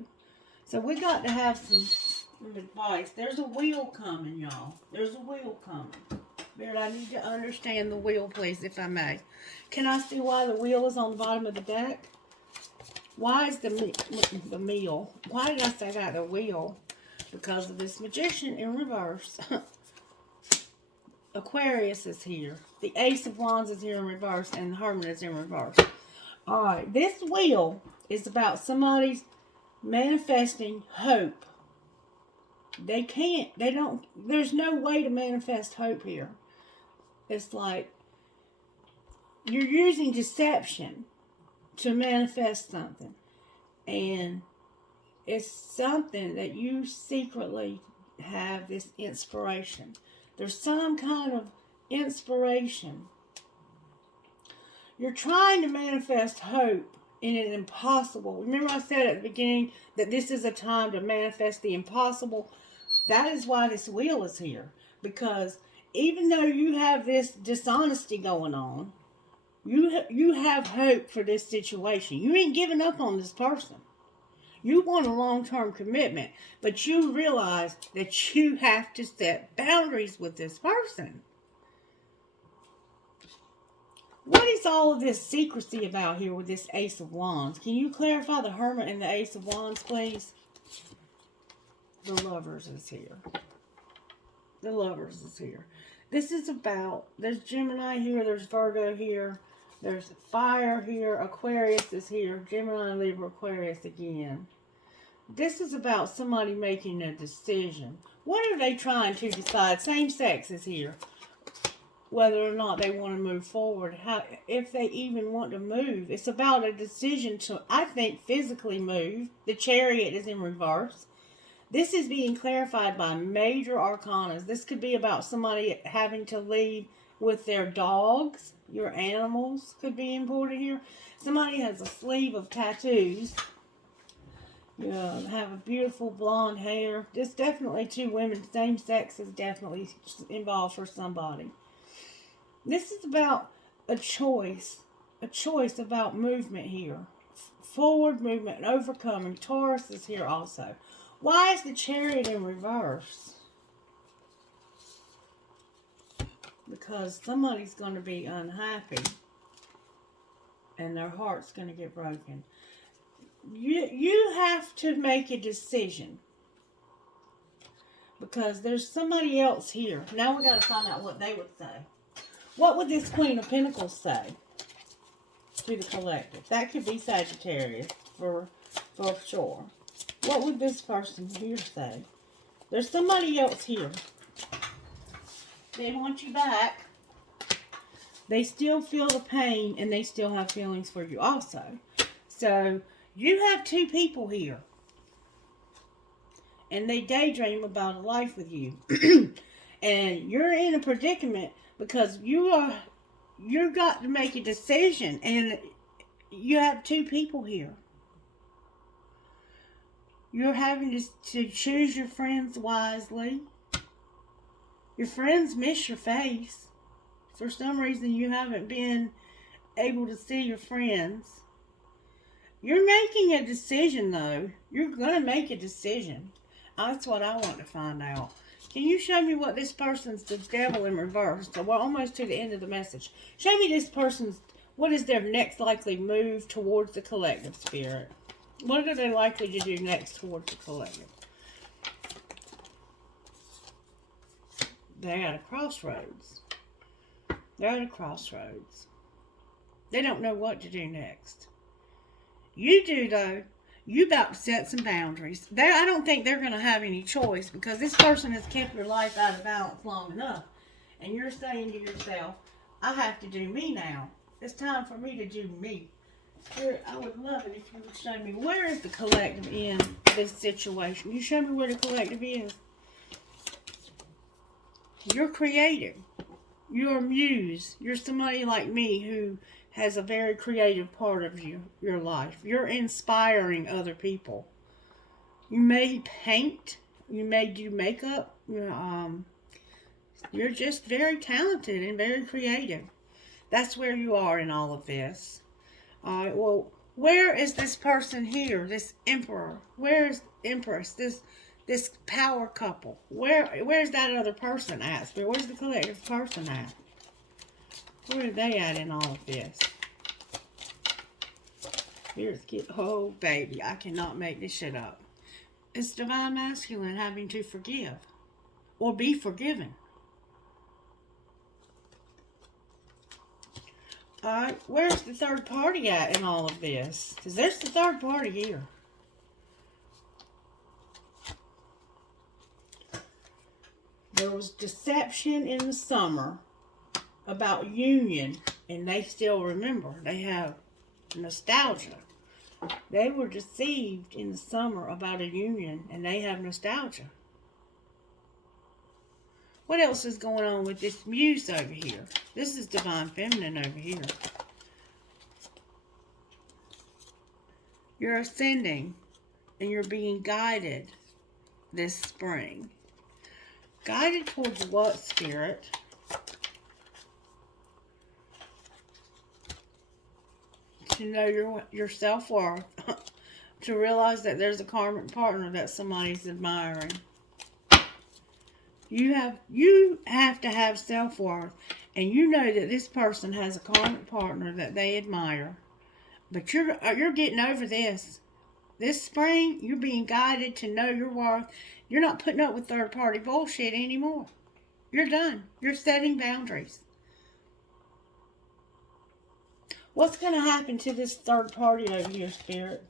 So we got to have some advice. There's a wheel coming, y'all. There's a wheel coming. Spirit, I need to understand the wheel, please, if I may. Can I see why the wheel is on the bottom of the deck? Why is the meal? Why did I say that? The wheel. Because of this magician in reverse. Aquarius is here. The Ace of Wands is here in reverse. And the Hermit is in reverse. Alright, this wheel is about somebody's manifesting hope. There's no way to manifest hope here. It's like you're using deception to manifest something. And it's something that you secretly have this inspiration. There's some kind of inspiration. You're trying to manifest hope in an impossible. Remember I said at the beginning that this is a time to manifest the impossible? That is why this wheel is here. Because even though you have this dishonesty going on, you have hope for this situation. You ain't giving up on this person. You want a long-term commitment, but you realize that you have to set boundaries with this person. What is all of this secrecy about here with this Ace of Wands? Can you clarify the Hermit and the Ace of Wands, please? The Lovers is here. The Lovers is here. This is about, there's Gemini here, there's Virgo here, there's Fire here, Aquarius is here, Gemini, Libra, Aquarius again. This is about somebody making a decision. What are they trying to decide? Same sex is here. Whether or not they want to move forward. If they even want to move. It's about a decision to, I think, physically move. The Chariot is in reverse. This is being clarified by major arcanas. This could be about somebody having to leave with their dogs. Your animals could be important here. Somebody has a sleeve of tattoos. You have a beautiful blonde hair. There's definitely two women. Same sex is definitely involved for somebody. This is about a choice. A choice about movement here. Forward movement and overcoming. Taurus is here also. Why is the Chariot in reverse? Because somebody's going to be unhappy. And their heart's going to get broken. You have to make a decision. Because there's somebody else here. Now we got to find out what they would say. What would this Queen of Pentacles say to the collective? That could be Sagittarius for sure. What would this person here say? There's somebody else here. They want you back. They still feel the pain and they still have feelings for you also. So you have two people here. And they daydream about a life with you. And you're in a predicament because you've got to make a decision. And you have two people here. You're having to choose your friends wisely. Your friends miss your face. For some reason, you haven't been able to see your friends. You're making a decision, though. You're going to make a decision. That's what I want to find out. Can you show me what this person's the devil in reverse? So we're almost to the end of the message. Show me this person's, what is their next likely move towards the collective spirit? What are they likely to do next towards the collective? They're at a crossroads. They're at a crossroads. They don't know what to do next. You do, though. You about to set some boundaries. I don't think they're going to have any choice because this person has kept your life out of balance long enough. And you're saying to yourself, I have to do me now. It's time for me to do me. I would love it if you would show me where is the collective in this situation. You show me where the collective is. You're creative. You're a muse. You're somebody like me who has a very creative part of your life. You're inspiring other people. You may paint. You may do makeup. You're just very talented and very creative. That's where you are in all of this. All right, well, where is this person here? This emperor? Where is empress? This power couple? Where's that other person at? Where's the collective person at? Where are they at in all of this? Oh, baby, I cannot make this shit up. It's divine masculine having to forgive or be forgiven. Alright, where's the third party at in all of this? Because there's the third party here. There was deception in the summer about union, and they still remember. They have nostalgia. They were deceived in the summer about a union, and they have nostalgia. What else is going on with this muse over here? This is divine feminine over here. You're ascending, and you're being guided this spring. Guided towards what, Spirit? To know your self-worth. To realize that there's a karmic partner that somebody's admiring. You have to have self-worth. And you know that this person has a karmic partner that they admire. But you're getting over this. This spring, you're being guided to know your worth. You're not putting up with third-party bullshit anymore. You're done. You're setting boundaries. What's going to happen to this third party over here, Spirit?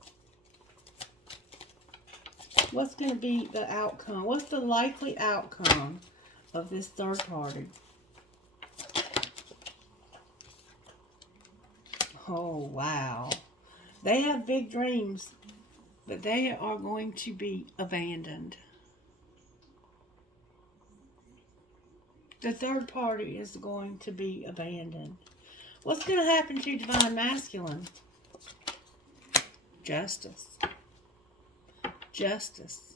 What's going to be the outcome? What's the likely outcome of this third party? Oh, wow. They have big dreams, but they are going to be abandoned. The third party is going to be abandoned. What's going to happen to Divine Masculine? Justice. Justice.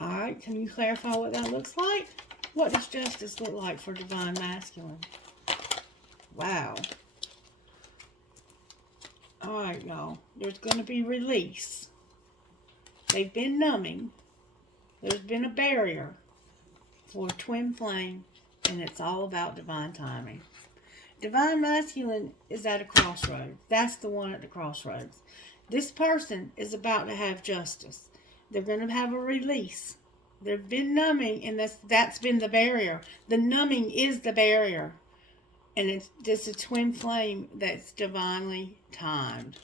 Alright, can you clarify what that looks like? What does justice look like for Divine Masculine? Wow. Alright, y'all. There's going to be release. They've been numbing. There's been a barrier for twin flame, and it's all about divine timing. Divine Masculine is at a crossroads. That's the one at the crossroads. This person is about to have justice. They're going to have a release. They've been numbing, and that's been the barrier. The numbing is the barrier. And it's just a twin flame that's divinely timed.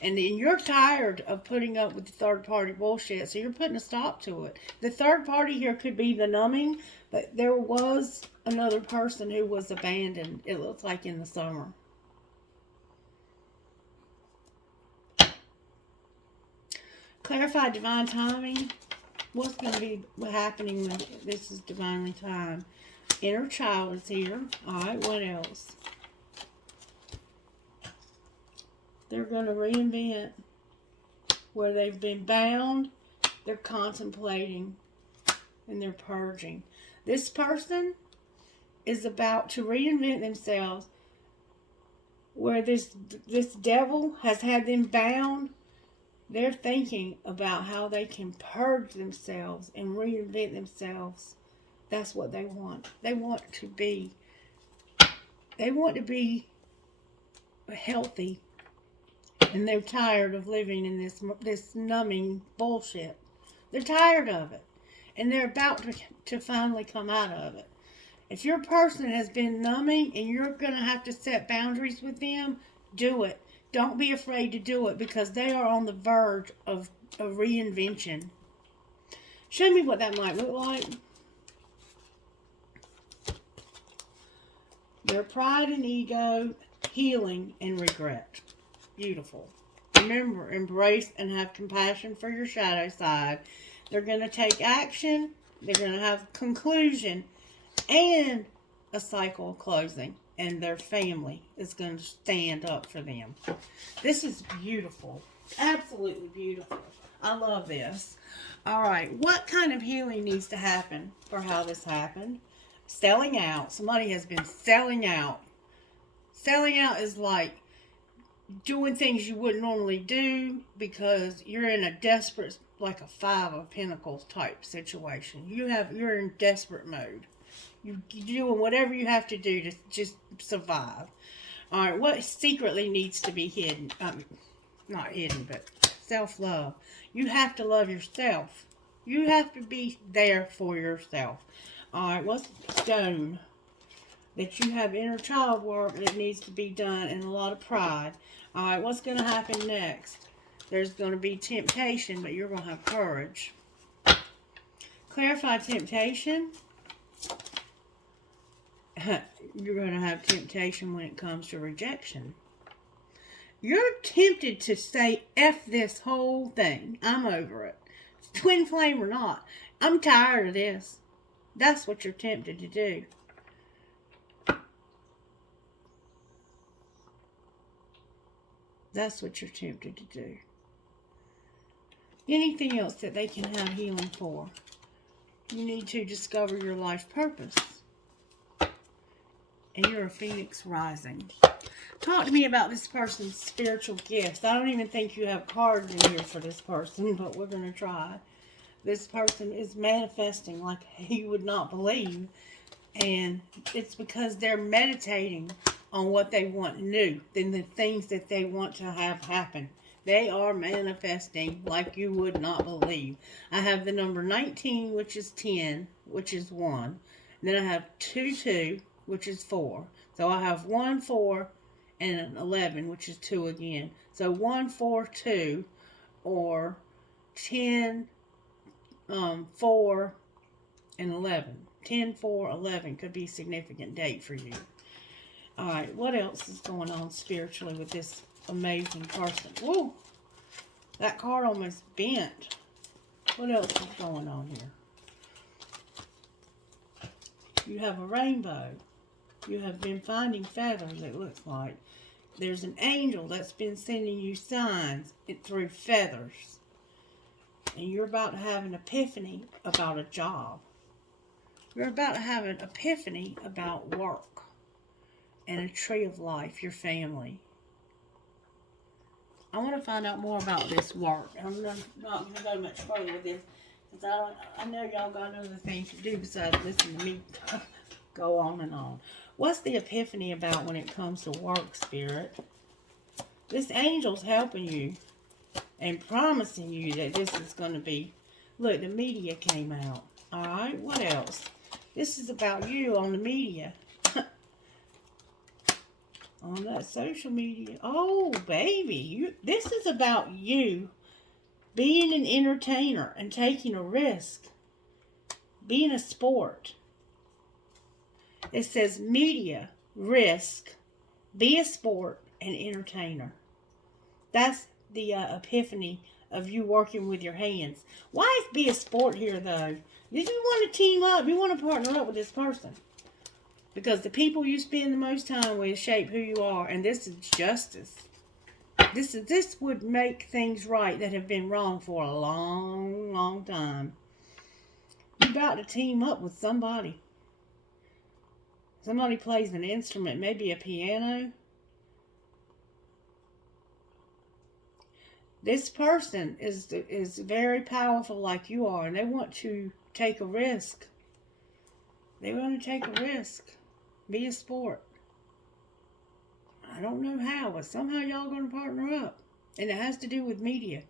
And then you're tired of putting up with the third party bullshit, so you're putting a stop to it. The third party here could be the numbing, but there was another person who was abandoned, it looks like, in the summer. Clarify divine timing. What's going to be happening when this is divinely timed? Inner child is here. Alright, what else? They're going to reinvent where they've been bound. They're contemplating and they're purging. This person is about to reinvent themselves where this devil has had them bound. They're thinking about how they can purge themselves and reinvent themselves. That's what they want. They want to be healthy. And they're tired of living in this numbing bullshit. They're tired of it. And they're about to finally come out of it. If your person has been numbing and you're going to have to set boundaries with them, do it. Don't be afraid to do it, because they are on the verge of a reinvention. Show me what that might look like. Their pride and ego, healing and regret. Beautiful. Remember, embrace and have compassion for your shadow side. They're going to take action. They're going to have conclusion and a cycle closing. And their family is going to stand up for them. This is beautiful. Absolutely beautiful. I love this. All right. What kind of healing needs to happen for how this happened? Selling out. Somebody has been selling out. Selling out is like doing things you wouldn't normally do because you're in a desperate, like a 5 of Pentacles type situation. You're in desperate mode. You're doing whatever you have to do to just survive. All right, what secretly needs to be hidden? Not hidden, but self-love. You have to love yourself. You have to be there for yourself. All right, what's stone? That you have inner child work that needs to be done and a lot of pride. All right, what's going to happen next? There's going to be temptation, but you're going to have courage. Clarify temptation. You're going to have temptation when it comes to rejection. You're tempted to say, F this whole thing. I'm over it. Twin flame or not. I'm tired of this. That's what you're tempted to do. That's what you're tempted to do. Anything else that they can have healing for? You need to discover your life purpose. And you're a phoenix rising. Talk to me about this person's spiritual gifts. I don't even think you have cards in here for this person, but we're going to try. This person is manifesting like you would not believe. And it's because they're meditating on what they want new than the things that they want to have happen. They are manifesting like you would not believe. I have the number 19, which is 10, which is 1. And then I have 2, 2, which is 4. So I have 1, 4, and an 11, which is 2 again. So 1, 4, 2, or 10, 4, and 11. 10, 4, 11 could be a significant date for you. Alright, what else is going on spiritually with this amazing person? Whoa! That card almost bent. What else is going on here? You have a rainbow. You have been finding feathers, it looks like. There's an angel that's been sending you signs through feathers. And you're about to have an epiphany about a job. You're about to have an epiphany about work and a tree of life, your family. I want to find out more about this work. I'm not going to go much further with this because I know y'all got other things to do besides listen to me go on and on. What's the epiphany about when it comes to work, Spirit? This angel's helping you and promising you that this is going to be... Look, the media came out. Alright, what else? This is about you on the media. On that social media. Oh, baby. This is about you being an entertainer and taking a risk. Being a sport. It says media, risk, be a sport, and entertainer. That's the epiphany of you working with your hands. Why is be a sport here, though? If you want to team up, you want to partner up with this person. Because the people you spend the most time with shape who you are. And this is justice. This would make things right that have been wrong for a long, long time. You're about to team up with somebody. Somebody plays an instrument, maybe a piano. This person is very powerful like you are, and they want to take a risk. They want to take a risk. Be a sport. I don't know how, but somehow y'all going to partner up. And it has to do with media.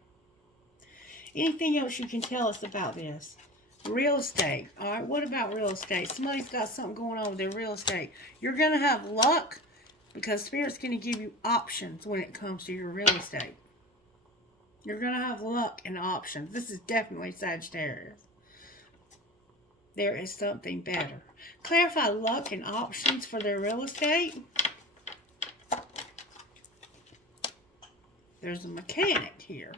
Anything else you can tell us about this? Real estate. All right, what about real estate? Somebody's got something going on with their real estate. You're going to have luck because Spirit's going to give you options when it comes to your real estate. You're going to have luck and options. This is definitely Sagittarius. There is something better. Clarify luck and options for their real estate. There's a mechanic here.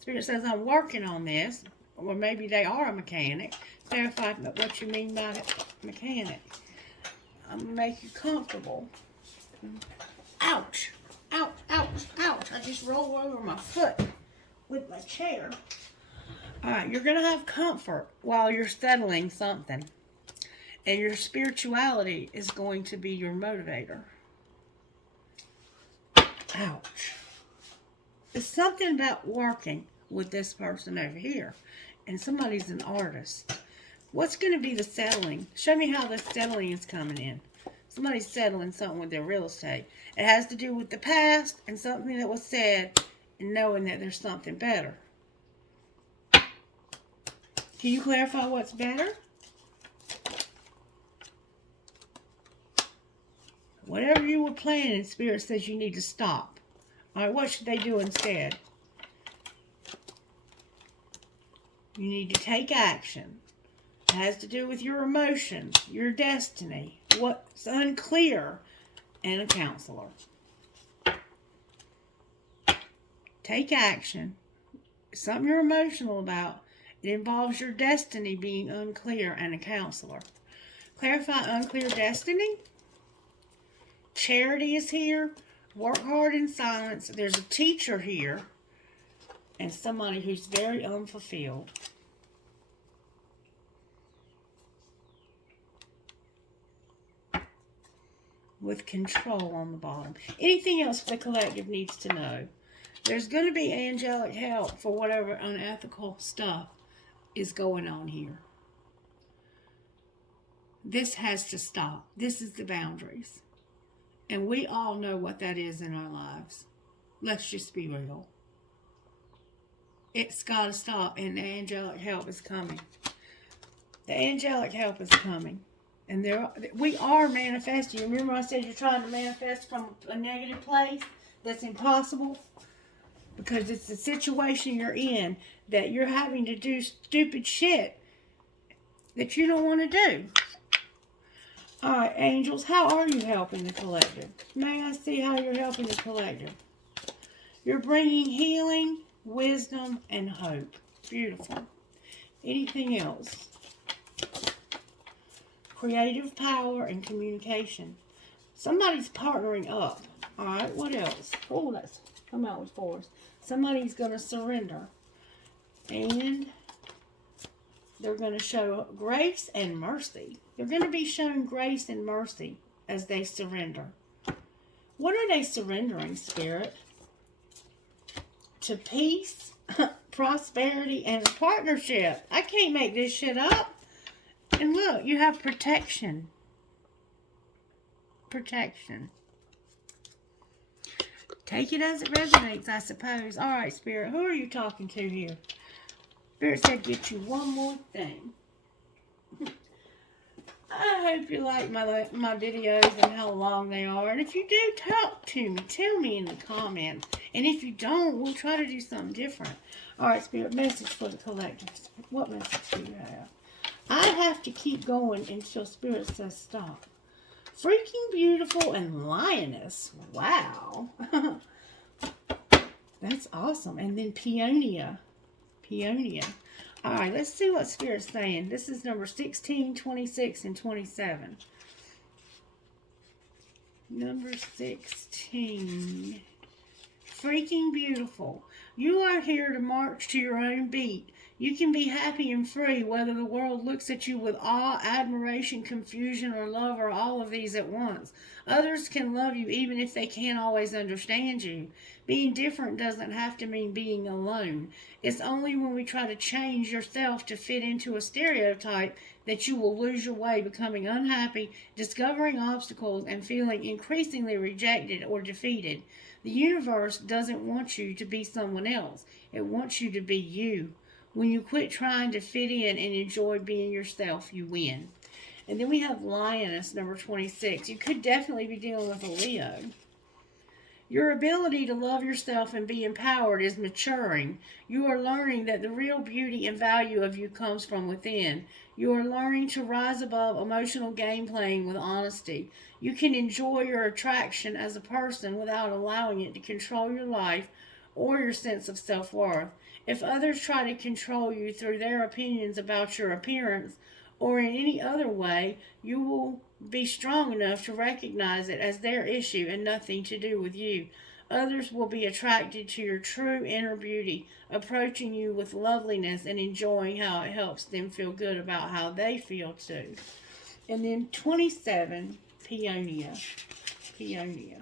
Spirit says, I'm working on this. Or maybe they are a mechanic. Clarify what you mean by mechanic. I'm going to make you comfortable. Ouch. Ouch, ouch, ouch. I just rolled over my foot with my chair. Alright, you're going to have comfort while you're settling something. And your spirituality is going to be your motivator. Ouch. It's something about working with this person over here. And somebody's an artist. What's going to be the settling? Show me how the settling is coming in. Somebody's settling something with their real estate. It has to do with the past and something that was said and knowing that there's something better. Can you clarify what's better? Whatever you were planning, Spirit says you need to stop. Alright, what should they do instead? You need to take action. It has to do with your emotions, your destiny, what's unclear, and a counselor. Take action. Something you're emotional about. It involves your destiny being unclear and a counselor. Clarify unclear destiny. Charity is here. Work hard in silence. There's a teacher here. And somebody who's very unfulfilled. With control on the bottom. Anything else the collective needs to know? There's going to be angelic help for whatever unethical stuff is going on here. This has to stop. This is the boundaries. And we all know what that is in our lives. Let's just be real. It's got to stop, and the angelic help is coming. The angelic help is coming. And we are manifesting. Remember I said you're trying to manifest from a negative place? That's impossible. Because it's the situation you're in that you're having to do stupid shit that you don't want to do. Alright, angels, how are you helping the collective? May I see how you're helping the collective? You're bringing healing, wisdom, and hope. Beautiful. Anything else? creative power, and communication. Somebody's partnering up. All right, what else? Oh, let's come out with force. Somebody's going to surrender. And they're going to show grace and mercy. They're going to be shown grace and mercy as they surrender. What are they surrendering, Spirit? To peace, prosperity, and partnership. I can't make this shit up. And look, you have protection. Protection. Take it as it resonates, I suppose. All right, Spirit, who are you talking to here? Spirit said get you one more thing. I hope you like my videos and how long they are. And if you do, talk to me. Tell me in the comments. And if you don't, we'll try to do something different. All right, Spirit, message for the collective. What message do you have? I have to keep going until Spirit says stop. Freaking beautiful and lioness. Wow. That's awesome. And then peonia. Peonia. All right, let's see what Spirit's saying. This is number 16, 26, and 27. Number 16. Freaking beautiful. You are here to march to your own beat. You can be happy and free whether the world looks at you with awe, admiration, confusion, or love, or all of these at once. Others can love you even if they can't always understand you. Being different doesn't have to mean being alone. It's only when we try to change yourself to fit into a stereotype that you will lose your way, becoming unhappy, discovering obstacles, and feeling increasingly rejected or defeated. The universe doesn't want you to be someone else. It wants you to be you. When you quit trying to fit in and enjoy being yourself, you win. And then we have Lioness, number 26. You could definitely be dealing with a Leo. Your ability to love yourself and be empowered is maturing. You are learning that the real beauty and value of you comes from within. You are learning to rise above emotional game playing with honesty. You can enjoy your attraction as a person without allowing it to control your life or your sense of self-worth. If others try to control you through their opinions about your appearance or in any other way, you will be strong enough to recognize it as their issue and nothing to do with you. Others will be attracted to your true inner beauty, approaching you with loveliness and enjoying how it helps them feel good about how they feel too. And then 27, Peonia. Peonia.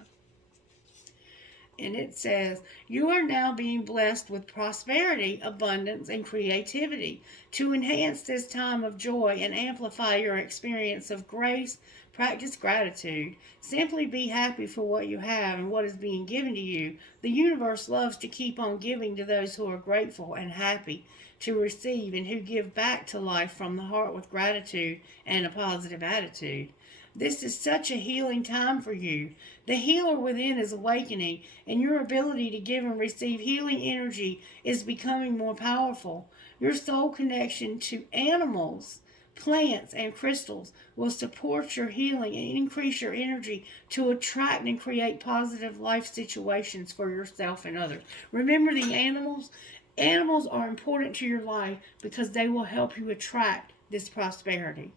And it says, you are now being blessed with prosperity, abundance, and creativity. To enhance this time of joy and amplify your experience of grace, practice gratitude. Simply be happy for what you have and what is being given to you. The universe loves to keep on giving to those who are grateful and happy to receive and who give back to life from the heart with gratitude and a positive attitude. This is such a healing time for you. The healer within is awakening, and your ability to give and receive healing energy is becoming more powerful. Your soul connection to animals, plants, and crystals will support your healing and increase your energy to attract and create positive life situations for yourself and others. Remember the animals? Animals are important to your life because they will help you attract this prosperity.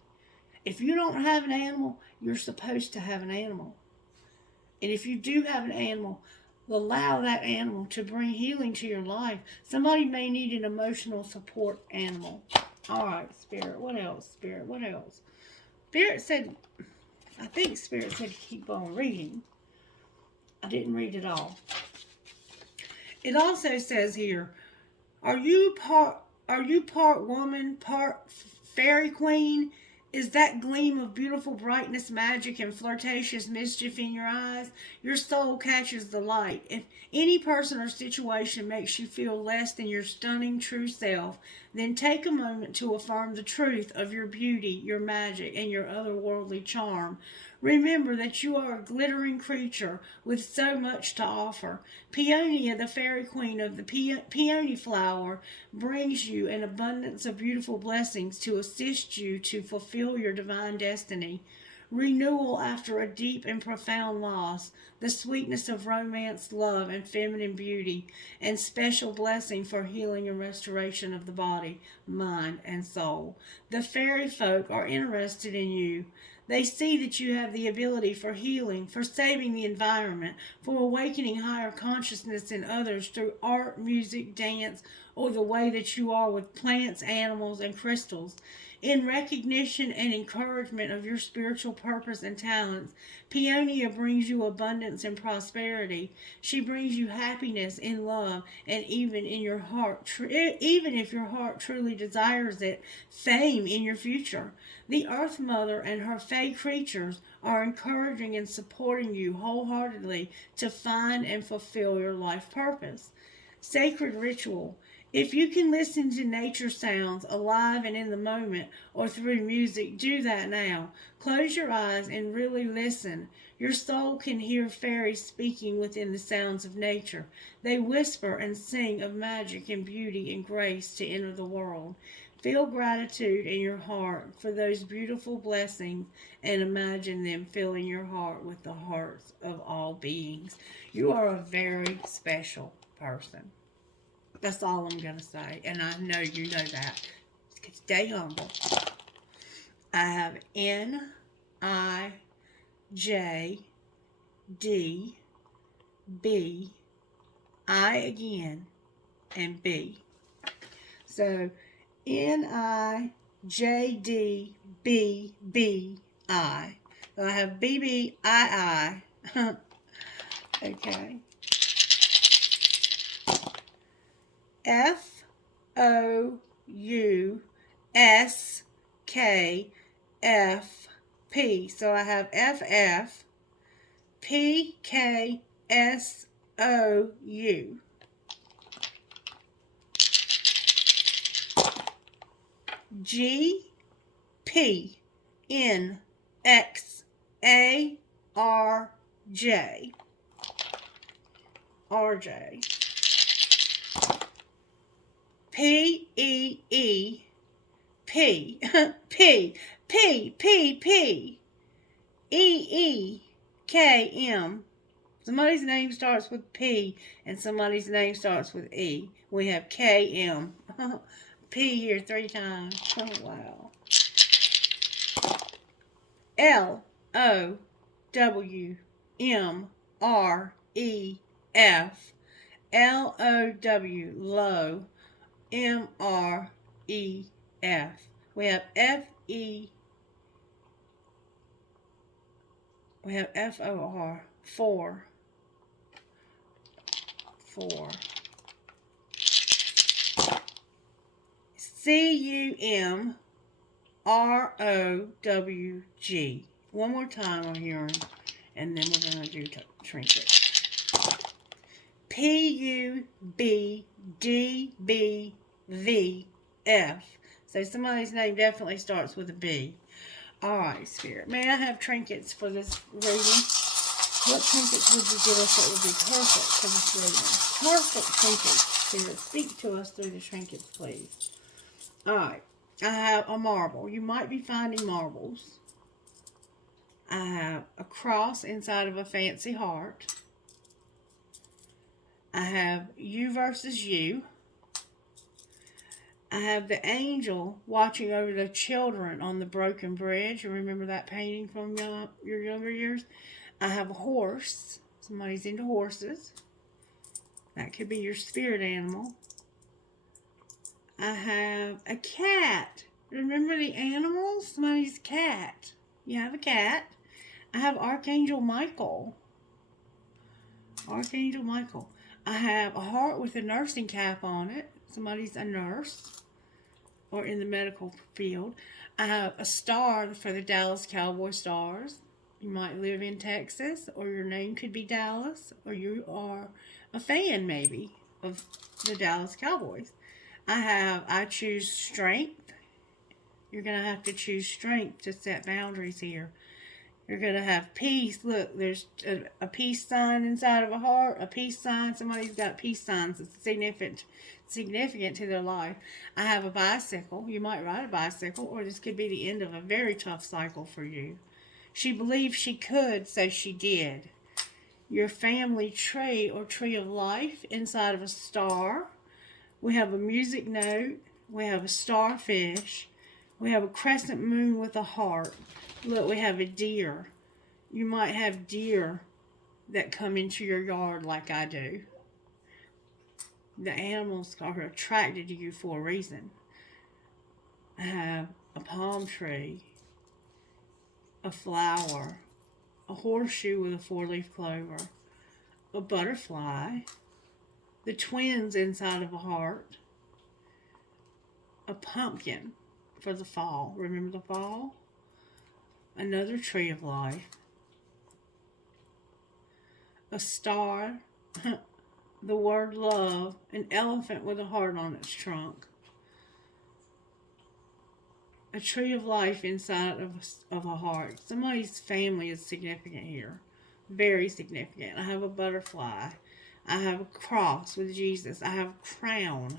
If you don't have an animal, you're supposed to have an animal. And if you do have an animal, allow that animal to bring healing to your life. Somebody may need an emotional support animal. All right, Spirit. What else? Spirit, what else? Spirit said, I think Spirit said keep on reading. I didn't read it all. It also says here, are you part woman, part fairy queen? Is that gleam of beautiful brightness, magic, and flirtatious mischief in your eyes? Your soul catches the light. If any person or situation makes you feel less than your stunning true self, then take a moment to affirm the truth of your beauty, your magic, and your otherworldly charm. Remember that you are a glittering creature with so much to offer. Peonia, the fairy queen of the peony flower, brings you an abundance of beautiful blessings to assist you to fulfill your divine destiny. renewal after a deep and profound loss, the sweetness of romance, love, and feminine beauty, and special blessing for healing and restoration of the body, mind, and soul. The fairy folk are interested in you. They see that you have the ability for healing, for saving the environment, for awakening higher consciousness in others through art, music, dance, or the way that you are with plants, animals, and crystals. In recognition and encouragement of your spiritual purpose and talents, Peonia brings you abundance and prosperity. She brings you happiness in love and even in your heart, even if your heart truly desires it, fame in your future. The Earth Mother and her Fae creatures are encouraging and supporting you wholeheartedly to find and fulfill your life purpose. Sacred ritual. If you can listen to nature sounds alive and in the moment or through music, do that now. Close your eyes and really listen. Your soul can hear fairies speaking within the sounds of nature. They whisper and sing of magic and beauty and grace to enter the world. Feel gratitude in your heart for those beautiful blessings and imagine them filling your heart with the hearts of all beings. You are a very special person. That's all I'm going to say. And I know you know that. Stay humble. I have N, I, J, D, B, I again, and B. So, N, I, J, D, B, B, I. So I have B, B, I, I. Okay. F O U S K F P. So I have F F P K S O U. G P N X A R J. RJ. P E E P P P P P E E K M. Somebody's name starts with P and somebody's name starts with E. We have K M. P here 3 times. Oh wow. L O W M R E F. L O W low. M R E F. We have F E. We have F O R. 4. C U M R O W G. One more time on here, and then we're going to do trinket. P U B D B V F. So somebody's name definitely starts with a B. Alright, Spirit. May I have trinkets for this reading? What trinkets would you give us that would be perfect for this reading? Perfect trinkets. Spirit, speak to us through the trinkets, please. Alright. I have a marble. You might be finding marbles. I have a cross inside of a fancy heart. I have you versus you. I have the angel watching over the children on the broken bridge. You remember that painting from your younger years? I have a horse. Somebody's into horses. That could be your spirit animal. I have a cat. Remember the animals? Somebody's cat. You have a cat. I have Archangel Michael. Archangel Michael. I have a heart with a nursing cap on it. Somebody's a nurse or in the medical field. I have a star for the Dallas Cowboy Stars. You might live in Texas, or your name could be Dallas, or you are a fan maybe of the Dallas Cowboys. I choose strength. You're going to have to choose strength to set boundaries here. You're going to have peace. Look, there's a peace sign inside of a heart, a peace sign. Somebody's got peace signs that's significant to their life. I have a bicycle. You might ride a bicycle, or this could be the end of a very tough cycle for you. She believed she could, so she did. Your family tree or tree of life inside of a star. We have a music note. We have a starfish. We have a crescent moon with a heart. Look, we have a deer. You might have deer that come into your yard like I do. The animals are attracted to you for a reason. I have a palm tree, a flower, a horseshoe with a four-leaf clover, a butterfly, the twins inside of a heart, a pumpkin for the fall. Remember the fall? Another tree of life, a star, the word love, an elephant with a heart on its trunk, a tree of life inside of a heart. Somebody's family is significant here. Very significant. I have a butterfly. I have a cross with Jesus. I have a crown.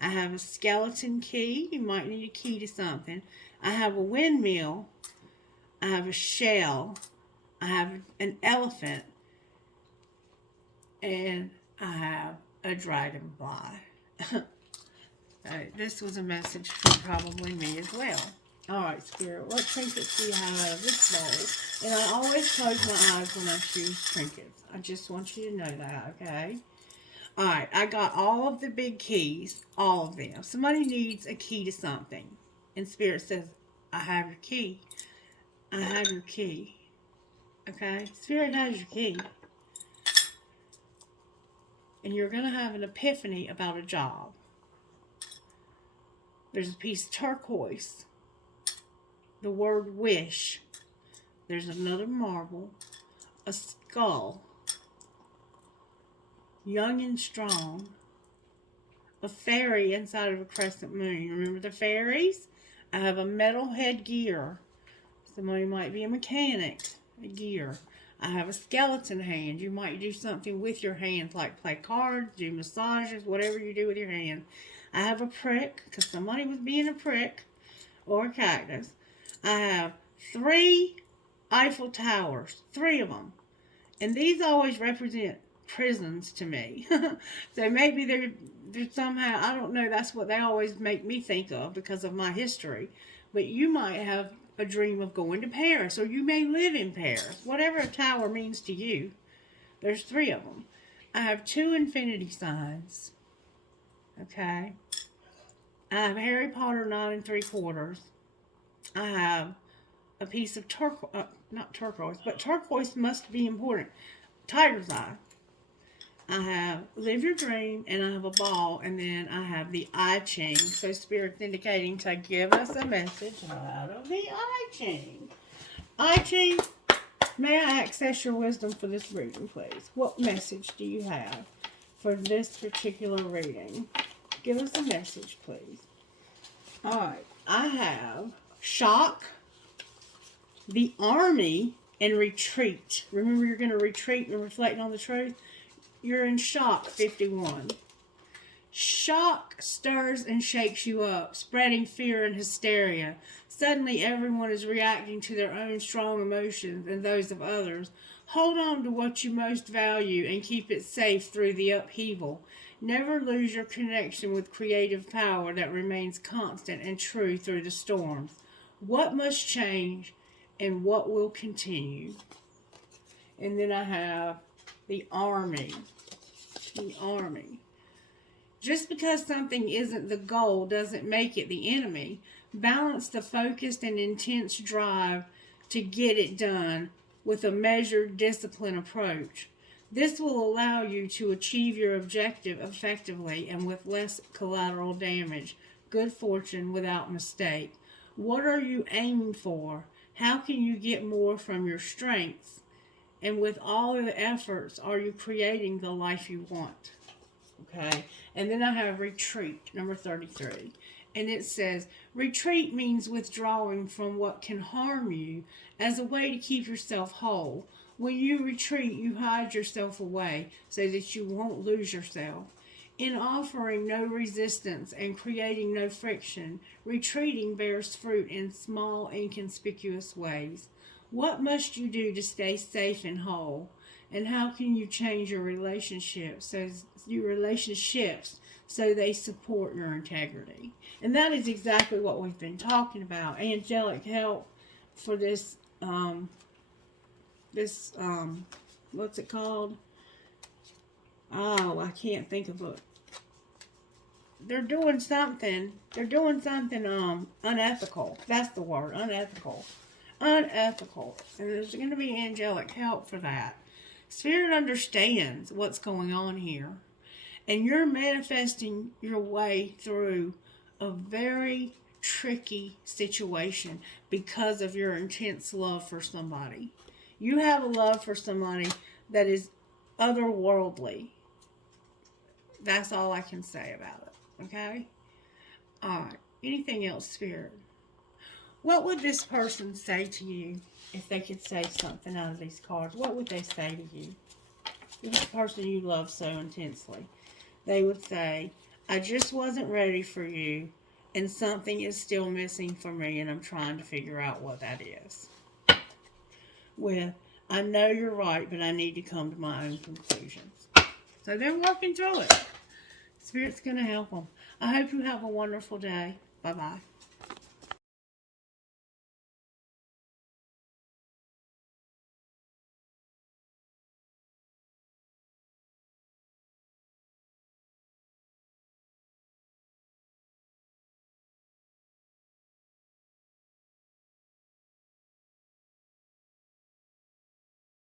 I have a skeleton key. You might need a key to something. I have a windmill. I have a shell. I have an elephant. And I have a dragonfly. This was a message from probably me as well. Alright, Spirit, what trinkets do you have out of this bowl? And I always close my eyes when I choose trinkets. I just want you to know that, okay? Alright, I got all of the big keys. All of them. Somebody needs a key to something. And Spirit says, I have your key. I have your key. Okay? Spirit has your key. And you're going to have an epiphany about a job. There's a piece of turquoise. The word wish. There's another marble. A skull. Young and strong. A fairy inside of a crescent moon. Remember the fairies? I have a metal headgear. Somebody might be a mechanic. A gear. I have a skeleton hand. You might do something with your hands, like play cards, do massages, whatever you do with your hand. I have a prick, because somebody was being a prick, or a cactus. I have 3 Eiffel Towers, 3 of them. And these always represent prisons to me. So maybe they're somehow, I don't know, that's what they always make me think of because of my history. But you might have a dream of going to Paris, or you may live in Paris. Whatever a tower means to you, there's 3 of them. I have 2 infinity signs. Okay. I have Harry Potter 9 3/4. I have a piece of turquoise, not turquoise, but turquoise must be important. Tiger's eye. I have Live Your Dream, and I have a ball, and then I have the I Ching. So Spirit's indicating to give us a message out of the I Ching. I Ching, may I access your wisdom for this reading, please? What message do you have for this particular reading? Give us a message, please. Alright, I have shock, the army, and retreat. Remember, you're going to retreat and reflect on the truth? You're in shock, 51. Shock stirs and shakes you up, spreading fear and hysteria. Suddenly, everyone is reacting to their own strong emotions and those of others. Hold on to what you most value and keep it safe through the upheaval. Never lose your connection with creative power that remains constant and true through the storms. What must change and what will continue? And then I have the army. The army. Just because something isn't the goal doesn't make it the enemy. Balance the focused and intense drive to get it done with a measured, disciplined approach. This will allow you to achieve your objective effectively and with less collateral damage. Good fortune without mistake. What are you aiming for? How can you get more from your strengths? And with all of the efforts, are you creating the life you want? Okay. And then I have retreat, number 33. And it says, retreat means withdrawing from what can harm you as a way to keep yourself whole. When you retreat, you hide yourself away so that you won't lose yourself. In offering no resistance and creating no friction, retreating bears fruit in small, inconspicuous ways. What must you do to stay safe and whole? And how can you change your relationships so they support your integrity? And that is exactly what we've been talking about. Angelic help for what's it called? Oh, I can't think of it. They're doing something. They're doing something unethical. That's the word, unethical. Unethical. And there's going to be angelic help for that. Spirit understands what's going on here. And you're manifesting your way through a very tricky situation because of your intense love for somebody. You have a love for somebody that is otherworldly. That's all I can say about it. Okay? Alright. Anything else, Spirit? What would this person say to you if they could say something out of these cards? What would they say to you? This person you love so intensely. They would say, I just wasn't ready for you, and something is still missing for me, and I'm trying to figure out what that is. With, I know you're right, but I need to come to my own conclusions. So they're working through it. Spirit's going to help them. I hope you have a wonderful day. Bye-bye.